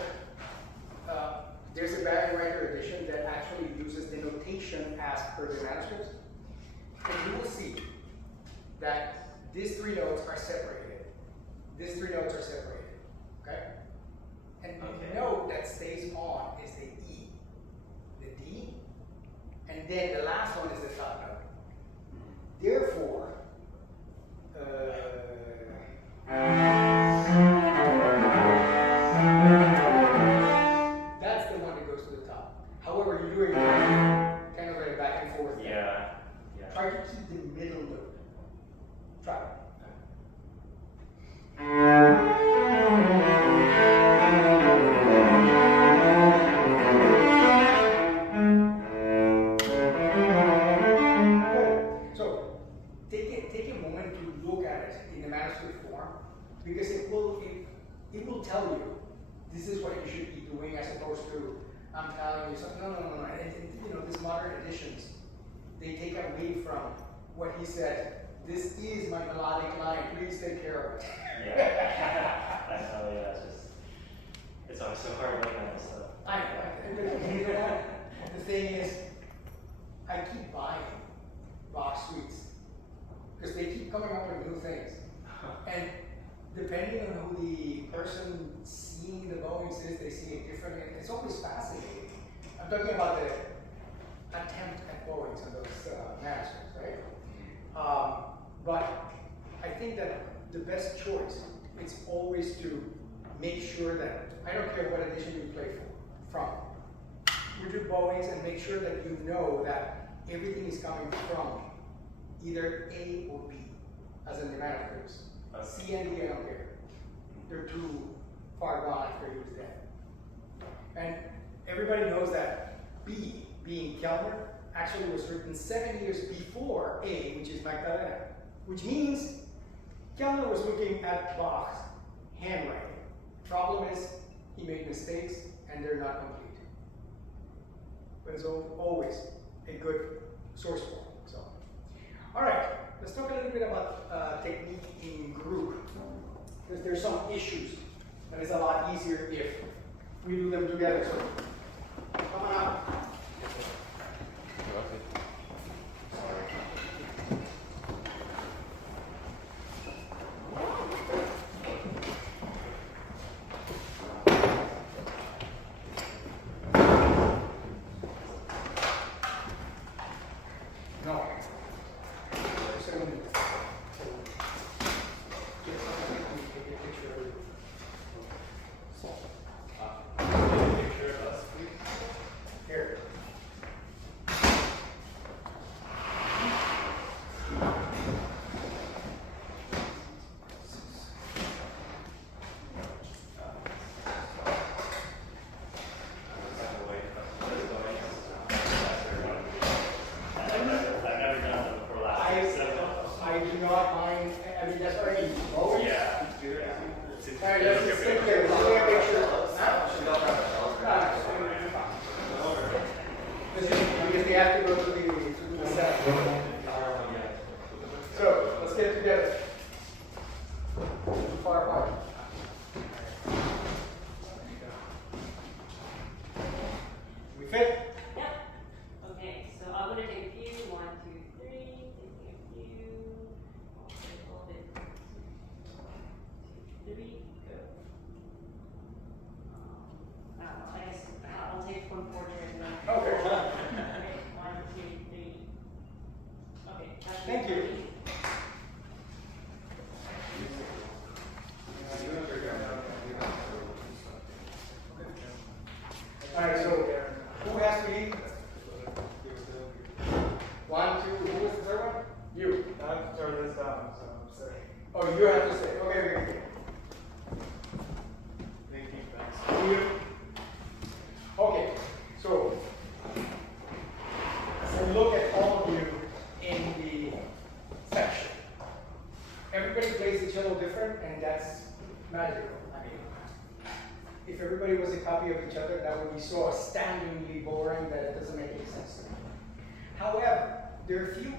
there's a Barry Writer edition that actually uses the notation as per the manuscripts. And you will see that these three notes are separated. These three notes are separated. Okay? And the note that stays on is the E, the D, and then the last one is the top note. Therefore, that's the one that goes to the top. However, you're doing kind of like back and forth. Yeah. Yeah. Try to keep the middle note. Try it. Good. So take a moment to look at it in the manuscript form because it will tell you this is what you should be doing as opposed to I'm telling you something. No. And, you know, these modern editions, they take away from what he said. This is my melodic line. Please take care of it. Yeah. That's how, yeah, it's always so hard looking at this stuff. I know. You know what? The thing is, I keep buying box suites because they keep coming up with new things. And depending on who the person seeing the bowings is, they see it differently. It's always fascinating. I'm talking about the attempt at bowings on those manuscripts, right? But I think that the best choice is always to make sure that, I don't care what edition you play from, you do bowings and make sure that you know that everything is coming from either A or B, as in the manuscripts. C and D, I don't care. They're too far gone after you use them. And everybody knows that B, being Kellner, actually was written 7 years before A, which is Magdalena, which means Kellner was looking at Bach's handwriting. Problem is, he made mistakes and they're not complete. But it's always a good source form. So, all right, let's talk a little bit about technique in group, because there's some issues, and it's a lot easier if we do them together. So, come on up. No. Here. Alright, let's just stick there. We're gonna make sure. Huh? We don't have cells. Because they have to go to the set. So, let's get together. Too far apart. We fit? Yep. Okay, so I'm gonna take a few. 1, 2, 3. Taking a few. Take a little bit. 2, 3. Go. I don't know. I guess I'll take one portrait and then. Okay. Okay. 1, 2, 3. Okay. That's Thank you. Alright, so who has to eat? 1, 2, who was the third one? You. I have to turn this down, so I'm sorry. Oh, you have to say. Okay, okay. Thank you, thanks. You. Okay, so as I look at all of you in the section, everybody plays the cello different, and that's magical. I mean, if everybody was a copy of each other, that would be so astoundingly boring that it doesn't make any sense to me. However, there are a few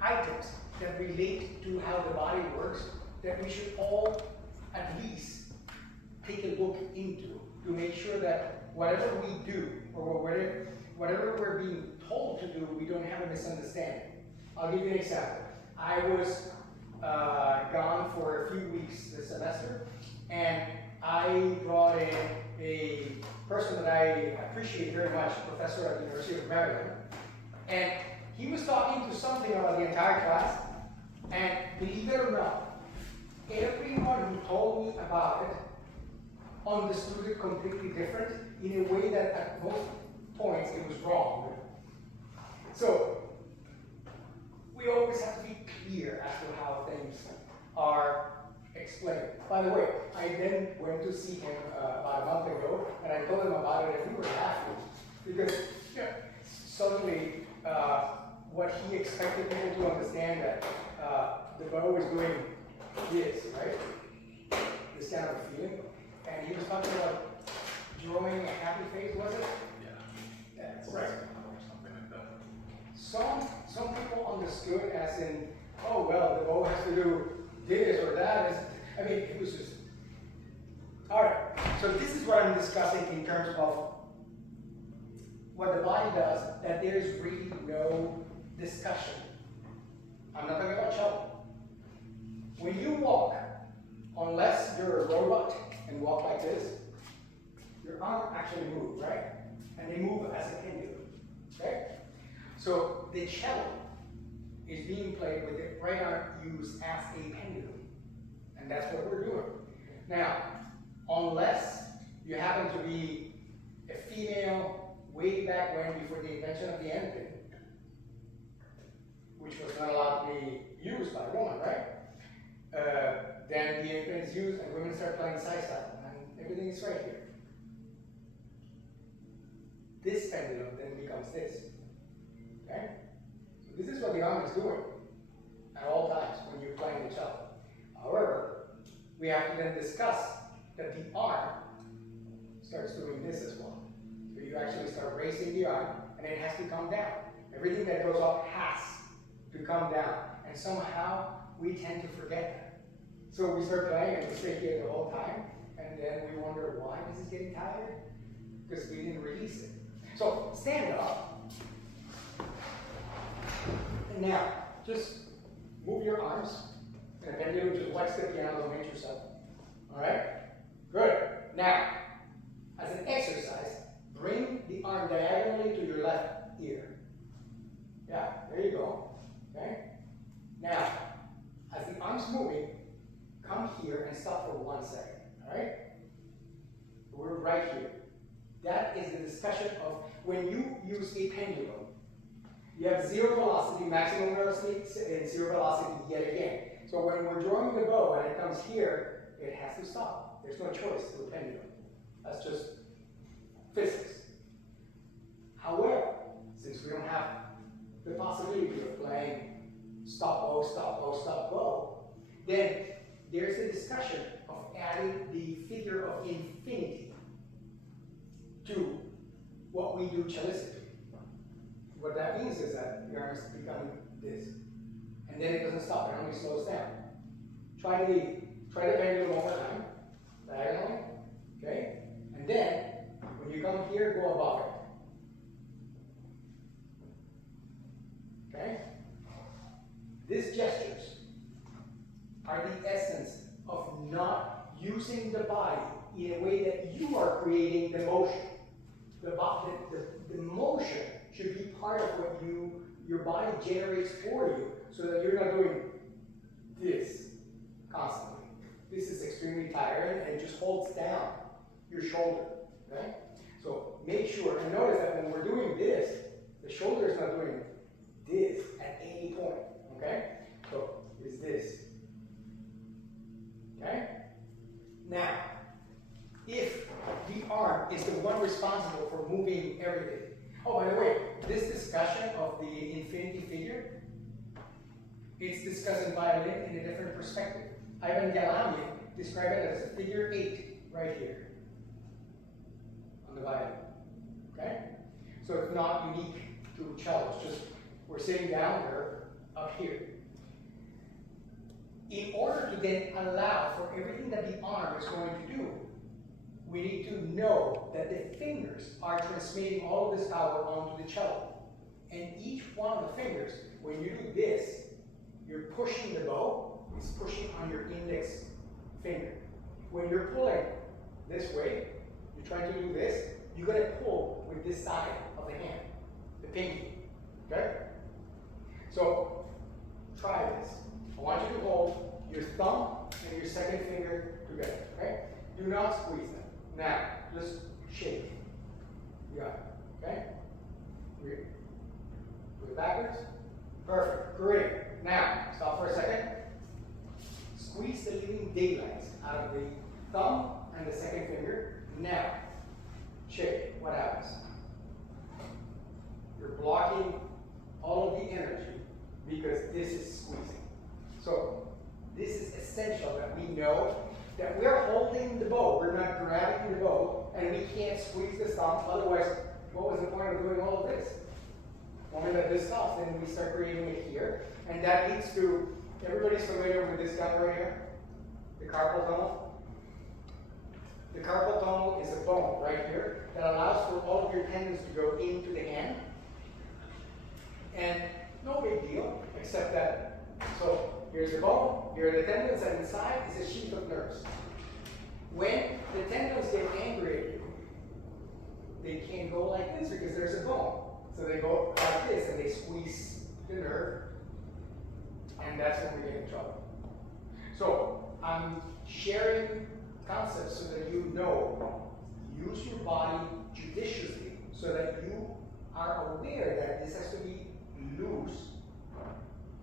items that relate to how the body works that we should all at least take a look into to make sure that whatever we do or whatever we're being told to do, we don't have a misunderstanding. I'll give you an example. I was gone for a few weeks this semester, and I brought in a person that I appreciate very much, a professor at the University of Maryland, and he was talking to something about the entire class, and believe it or not, everyone who told me about it understood it completely different in a way that at most points it was wrong. So, we always have to be clear as to how things are explained. By the way, I then went to see him about a month ago, and I told him about it, and we were laughing because suddenly what he expected people to understand that the bow was doing this, right? This kind of a feeling. And he was talking about drawing a happy face, was it? Yeah. That's right. Or something like that. Some people understood as in, oh well, the bow has to do this or that. I mean, it was just. Alright, so this is what I'm discussing in terms of what the body does, that there's really no discussion. I'm not talking about cello. When you walk, unless you're a robot and walk like this, your arm actually moves, right? And they move as a pendulum, okay? So the cello is being played with the right arm used as a pendulum. And that's what we're doing. Now, unless you happen to be a female way back when, before the invention of the end pin, which was not allowed to be used by a woman, right? Then the end pin is used and women start playing side style, and everything is right here. This pendulum then becomes this, okay? So this is what the arm is doing at all times when you're playing the cello. However, we have to then discuss that the arm starts doing this as well. So you actually start raising the arm, and it has to come down. Everything that goes up has to come down, and somehow we tend to forget that. So we start playing and we stay here the whole time, and then we wonder why this is getting tired? Because we didn't release it. So stand up, and now just move your arms, and then you just watch the piano, don't hit yourself. All right? Good. Now, as an exercise, bring the arm diagonally to your left ear. Yeah, there you go. Okay? Now, as the arm's moving, come here and stop for 1 second. All right? We're right here. That is the discussion of when you use a pendulum. You have zero velocity, maximum velocity, and zero velocity yet again. So when we're drawing the bow and it comes here, it has to stop. There's no choice to a pendulum. That's just physics. However, since we don't have the possibility of playing stop bow, stop bow, stop bow, then there's a discussion of adding added the figure of infinity to what we do cellistically. What that means is that the arm is becoming this. And then it doesn't stop, it only slows down. Try the pendulum one more time, diagonally, okay? And then, when you come here, go above it. Okay? These gestures are the essence of not using the body in a way that you are creating the motion. The motion should be part of what your body generates for you, so that you're not doing this constantly. This is extremely tiring and just holds down your shoulder. Okay? So make sure, and notice that when we're doing this, the shoulder is not doing this at any point. Okay? So it's this. Okay? Now, if the arm is the one responsible for moving everything. Oh, by the way, this discussion of the infinity figure, it's discussed in violin in a different perspective. Ivan Galamian described it as a figure 8 right here on the violin. Okay? So it's not unique to cello. It's just we're sitting down, we're up here. In order to then allow for everything that the arm is going to do, we need to know that the fingers are transmitting all of this power onto the cello. And each one of the fingers, when you do this, you're pushing the bow, it's pushing on your index finger. When you're pulling this way, you're trying to do this, you're going to pull with this side of the hand, the pinky. Okay? So, try this. I want you to hold your thumb and your second finger together. Okay? Do not squeeze them. Now, just shake. You got it. Okay? Weird. Put it backwards. Perfect. Great. Now, stop for a second. Squeeze the living daylights out of the thumb and the second finger. Now, shake. What happens? You're blocking all of the energy because this is squeezing. So, this is essential that we know that we're holding the bow. We're not grabbing the bow, and we can't squeeze this thumb. Otherwise, what was the point of doing all of this? Only that this stops, then we start creating it here. And that leads to, everybody's familiar with this guy right here? The carpal tunnel? The carpal tunnel is a bone right here that allows for all of your tendons to go into the hand. And no big deal, except that, so here's the bone, here are the tendons, and inside is a sheath of nerves. When the tendons get angry at you, they can't go like this because there's a bone. So they go like this and they squeeze the nerve, and that's when we get in trouble. So I'm sharing concepts so that you know, use your body judiciously so that you are aware that this has to be loose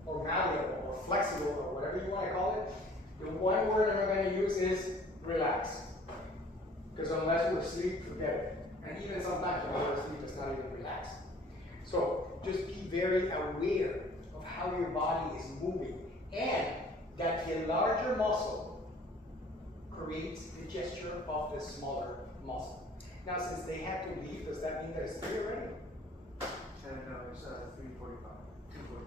or malleable or flexible or whatever you want to call it. The one word I'm not going to use is relax. Because unless we're asleep, forget it. And even sometimes when we're asleep, it's not even relaxed. So just be very aware of how your body is moving, and that the larger muscle creates the gesture of the smaller muscle. Now, since they had to leave, does that mean there's 3 already? No, it's 3:45, 2:45.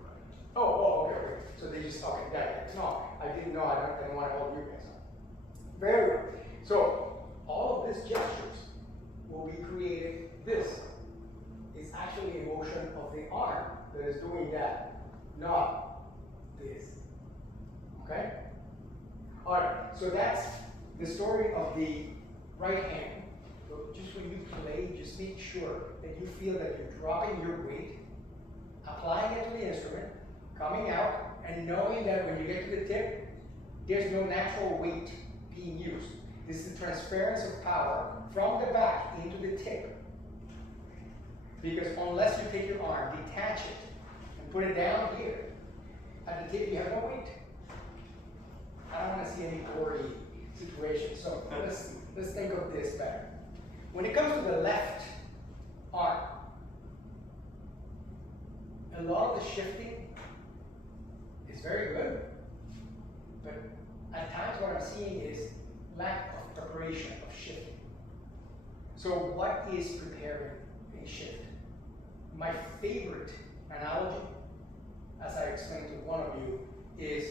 Oh, okay. So they just talking that. No, I didn't know. I don't want to hold you guys up. Very well. So all of these gestures will be created. This is actually a motion of the arm that is doing that, not this. Okay? All right. So that's the story of the right hand. So just when you play, just make sure that you feel that you're dropping your weight, applying it to the instrument, coming out, and knowing that when you get to the tip, there's no natural weight being used. This is the transference of power from the back into the tip. Because unless you take your arm, detach it, and put it down here, at the tip you have no weight. I don't want to see any gory situations. So let's think of this better. When it comes to the left arm, a lot of the shifting is very good, but at times what I'm seeing is lack of preparation of shifting. So what is preparing a shift? My favorite analogy, as I explained to one of you, is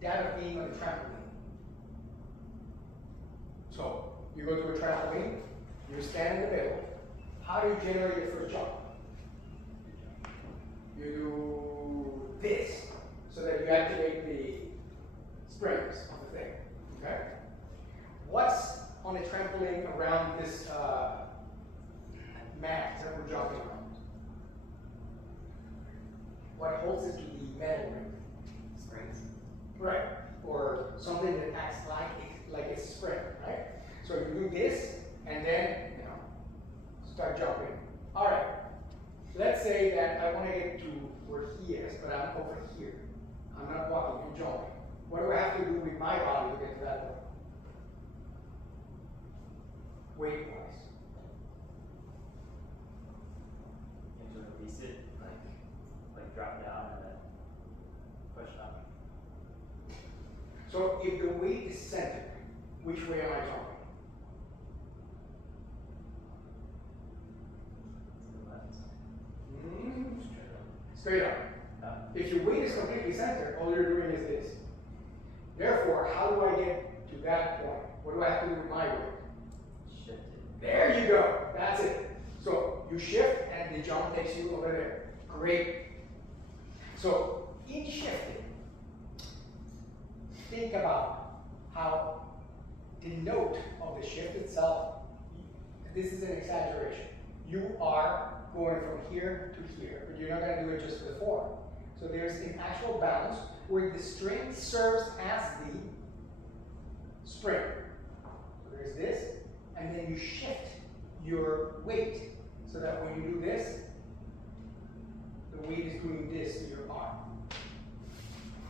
that of being on a trampoline. So you go to a trampoline, you stand in the middle. How do you generate your first jump? You do this, so that you activate the springs of the thing. Okay? What's on a trampoline around this mat that we're jumping around? What holds it to the metal ring? Springs. Right. Or something that acts like it's a spring, right? So you do this, and then, start jumping. All right. Let's say that I want to get to where he is, but I'm over here. I'm not walking, I'm jumping. What do I have to do with my body to get to that point? Weight-wise. You have to release it, like drop down and then push up. So if the weight is centered, which way am I jumping? To the left. Straight up. If your weight is completely centered, all you're doing is this. Therefore, how do I get to that point? What do I have to do with my weight? Shift it. There you go. That's it. So you shift and the jump takes you over there. Great. So in shifting, think about how the note of the shift itself, this is an exaggeration. You are going from here to here, but you're not going to do it just for the form. So there's an actual balance where the string serves as the spring. So there's this, and then you shift your weight so that when you do this, the weight is doing this to your arm.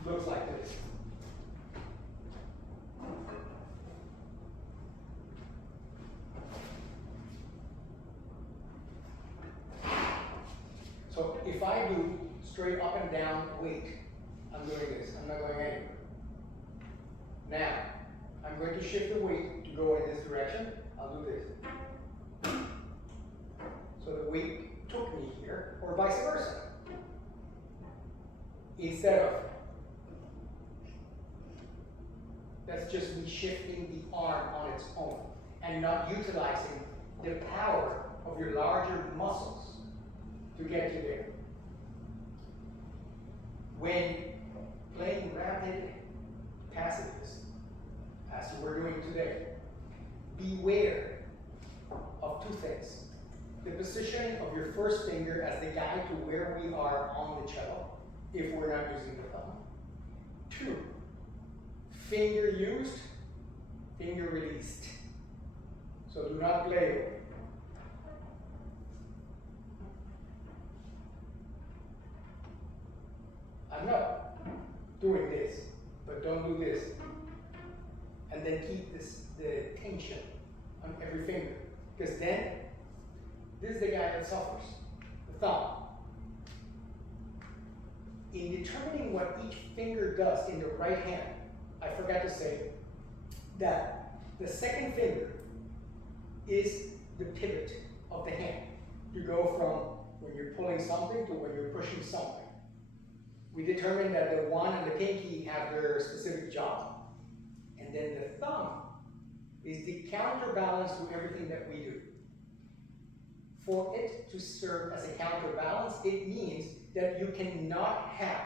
Looks like this. So if I do straight up and down weight, I'm doing this. I'm not going anywhere. Now, I'm going to shift the weight to go in this direction. I'll do this. So the weight took me here, or vice versa. Instead of, that's just me shifting the arm on its own and not utilizing the power of your larger muscles to get you there. When playing rapid passages, as we're doing today, beware of two things. The positioning of your first finger as the guide to where we are on the cello, if we're not using the thumb. 2, finger used, finger released. So do not play with it. I'm not doing this, but don't do this. And then keep the tension on every finger. Because then, this is the guy that suffers, the thumb. In determining what each finger does in the right hand, I forgot to say that the second finger is the pivot of the hand. You go from when you're pulling something to when you're pushing something. We determined that the one and the pinky have their specific job. And then the thumb is the counterbalance to everything that we do. For it to serve as a counterbalance, it means that you cannot have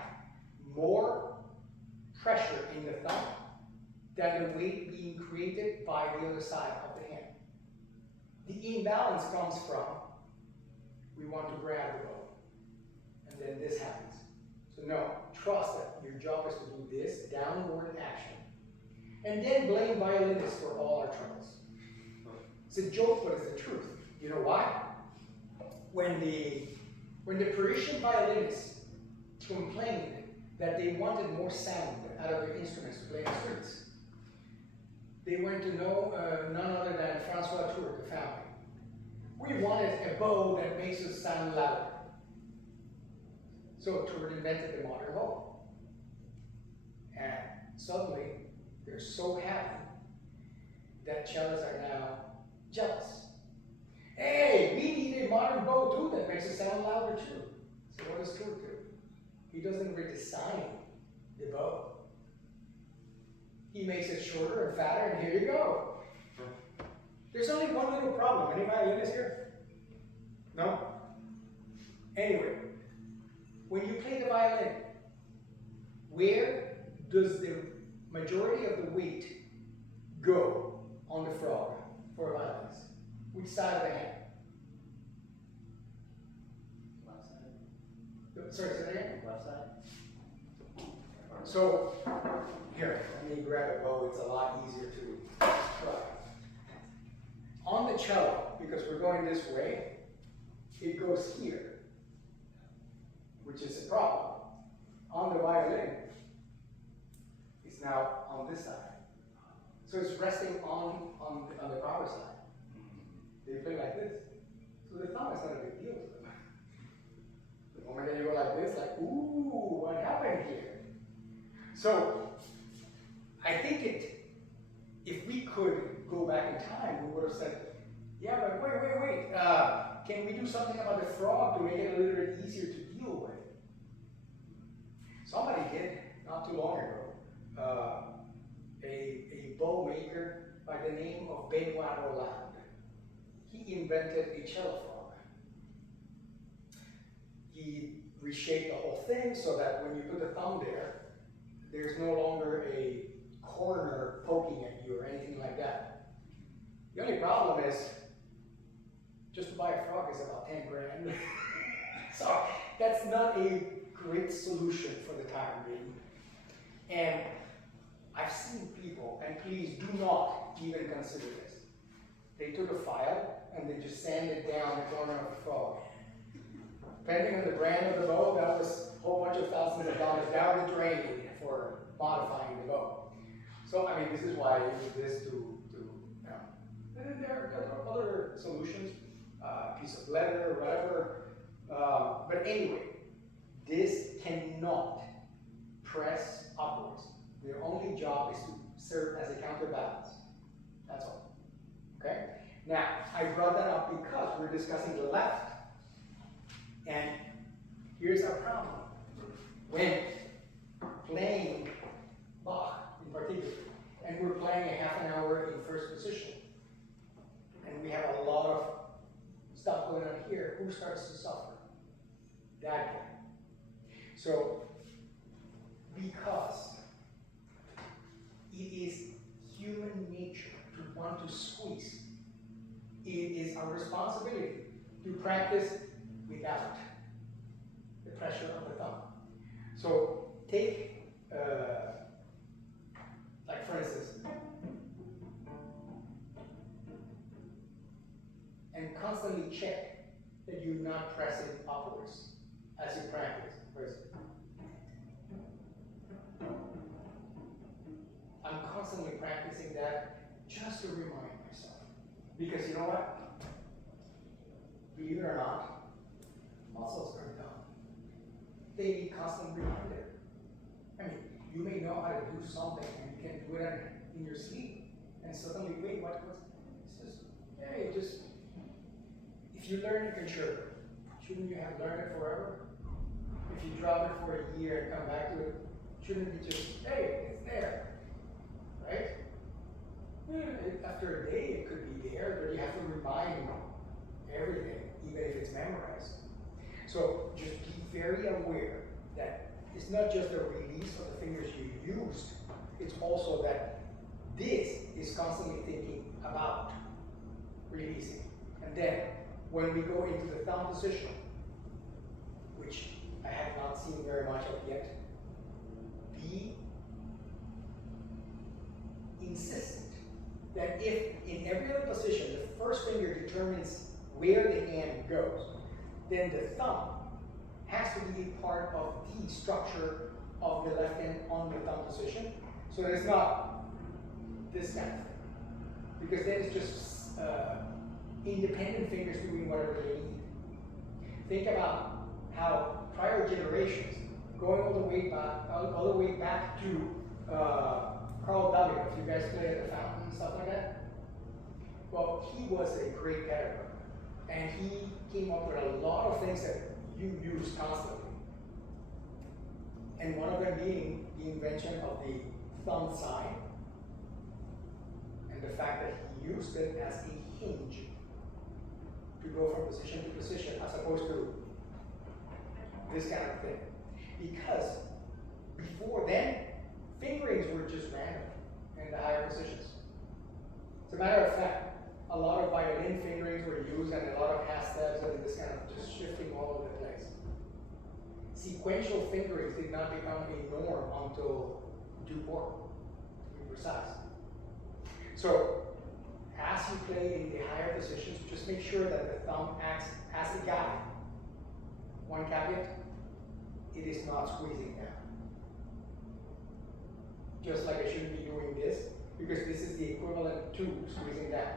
more pressure in the thumb than the weight being created by the other side of the hand. The imbalance comes from, we want to grab the bow, and then this happens. So no, trust that your job is to do this downward action. And then blame violinists for all our troubles. It's a joke, but it's the truth. You know why? When the Parisian violinists complained that they wanted more sound out of their instruments to play in the streets, they went to none other than Francois Tour, the family. We wanted a bow that makes us sound louder. So Tour invented the modern bow. And suddenly, they're so happy that cellists are now jealous. Hey, we need a modern bow too that makes it sound louder too. So what does Kurt do? He doesn't redesign the bow. He makes it shorter and fatter, and here you go. There's only one little problem. Any violinists here? No? Anyway, when you play the violin, where does the majority of the weight go on the frog for a violinist? Which side of the hand? Left side. Sorry, say that again? Left side. So, here, let me grab a bow, it's a lot easier to try. On the cello, because we're going this way, it goes here, which is a problem. On the violin, it's now on this side. So it's resting on the power side. They play like this. So the thumb is not a big deal to them. The moment that you go like this, like, ooh, what happened here? So, I think if we could go back in time, we would have said, yeah, but wait. Can we do something about the frog to make it a little bit easier to deal with? Somebody did, not too long ago, a bow maker by the name of Benoit Roland. He invented a cello frog. He reshaped the whole thing so that when you put the thumb there, there's no longer a corner poking at you or anything like that. The only problem is, just to buy a frog is about 10 grand. So that's not a great solution for the time being. And I've seen people, and please do not even consider this. They took a file and they just sanded down the corner of the frog. Depending on the brand of the bow, that was a whole bunch of thousands of dollars down the drain for modifying the bow. So, I mean, this is why I use this to you know. And then there are other solutions, piece of leather or whatever. But anyway, this cannot press upwards. Their only job is to serve as a counterbalance. That's all. Okay? Now, I brought that up because we're discussing the left. And here's our problem. When playing Bach in particular, and we're playing a half an hour in first position, and we have a lot of stuff going on here, who starts to suffer? That guy. So, because it is human nature to want to squeeze, it is our responsibility to practice without the pressure of the thumb. So take, like for instance, and constantly check that you're not pressing upwards as you practice. I'm constantly practicing that just to remind myself. Because you know what? Believe it or not, muscles are dumb. They need constant reminder. I mean, you may know how to do something and you can do it in your sleep, and suddenly, wait, what's it's just, hey, if you learn a concerto, shouldn't you have learned it forever? If you drop it for a year and come back to it, shouldn't it be just, hey, it's there, right? After a day, it could be there, but you have to remind everything, even if it's memorized. So just be very aware that it's not just the release of the fingers you used, it's also that this is constantly thinking about releasing. And then, when we go into the thumb position, which I have not seen very much of yet, be insistent that if in every other position the first finger determines where the hand goes, then the thumb has to be a part of the structure of the left hand on the thumb position. So that it's not this kind of thing. Because then it's just independent fingers doing whatever they need. Think about how prior generations, going all the way back to Carl W. If you guys play at the fountain and stuff like that, Well, he was a great pedagogue, and he came up with a lot of things that you use constantly. And one of them being the invention of the thumb sign, and the fact that he used it as a hinge to go from position to position, as opposed to this kind of thing. Because before then, fingerings were just random in the higher positions. As a matter of fact, a lot of violin fingerings were used and a lot of half steps and this kind of just shifting all over the place. Sequential fingerings did not become a norm until Duport, to be precise. So, as you play in the higher positions, just make sure that the thumb acts as a guide. One caveat, it is not squeezing down. Just like I shouldn't be doing this, because this is the equivalent to squeezing down.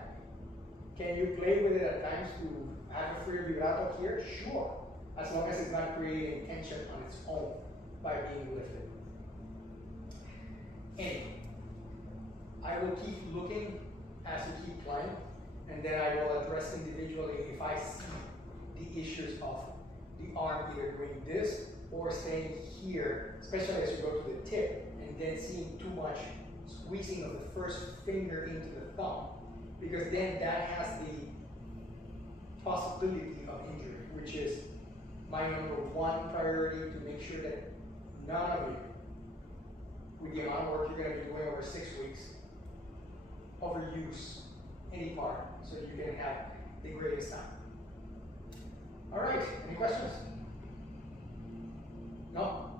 Can you play with it at times to have a free vibrato here? Sure, as long as it's not creating tension on its own by being lifted. Anyway, I will keep looking as you keep playing, and then I will address individually if I see the issues of the arm either doing this or staying here, especially as you go to the tip, and then seeing too much squeezing of the first finger into the thumb, because then that has the possibility of injury, which is my number one priority, to make sure that none of you, with the amount of work you're going to be doing over 6 weeks, overuse any part so you can have the greatest time. All right, any questions? No?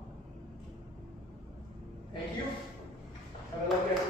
Thank you. Have a lovely afternoon.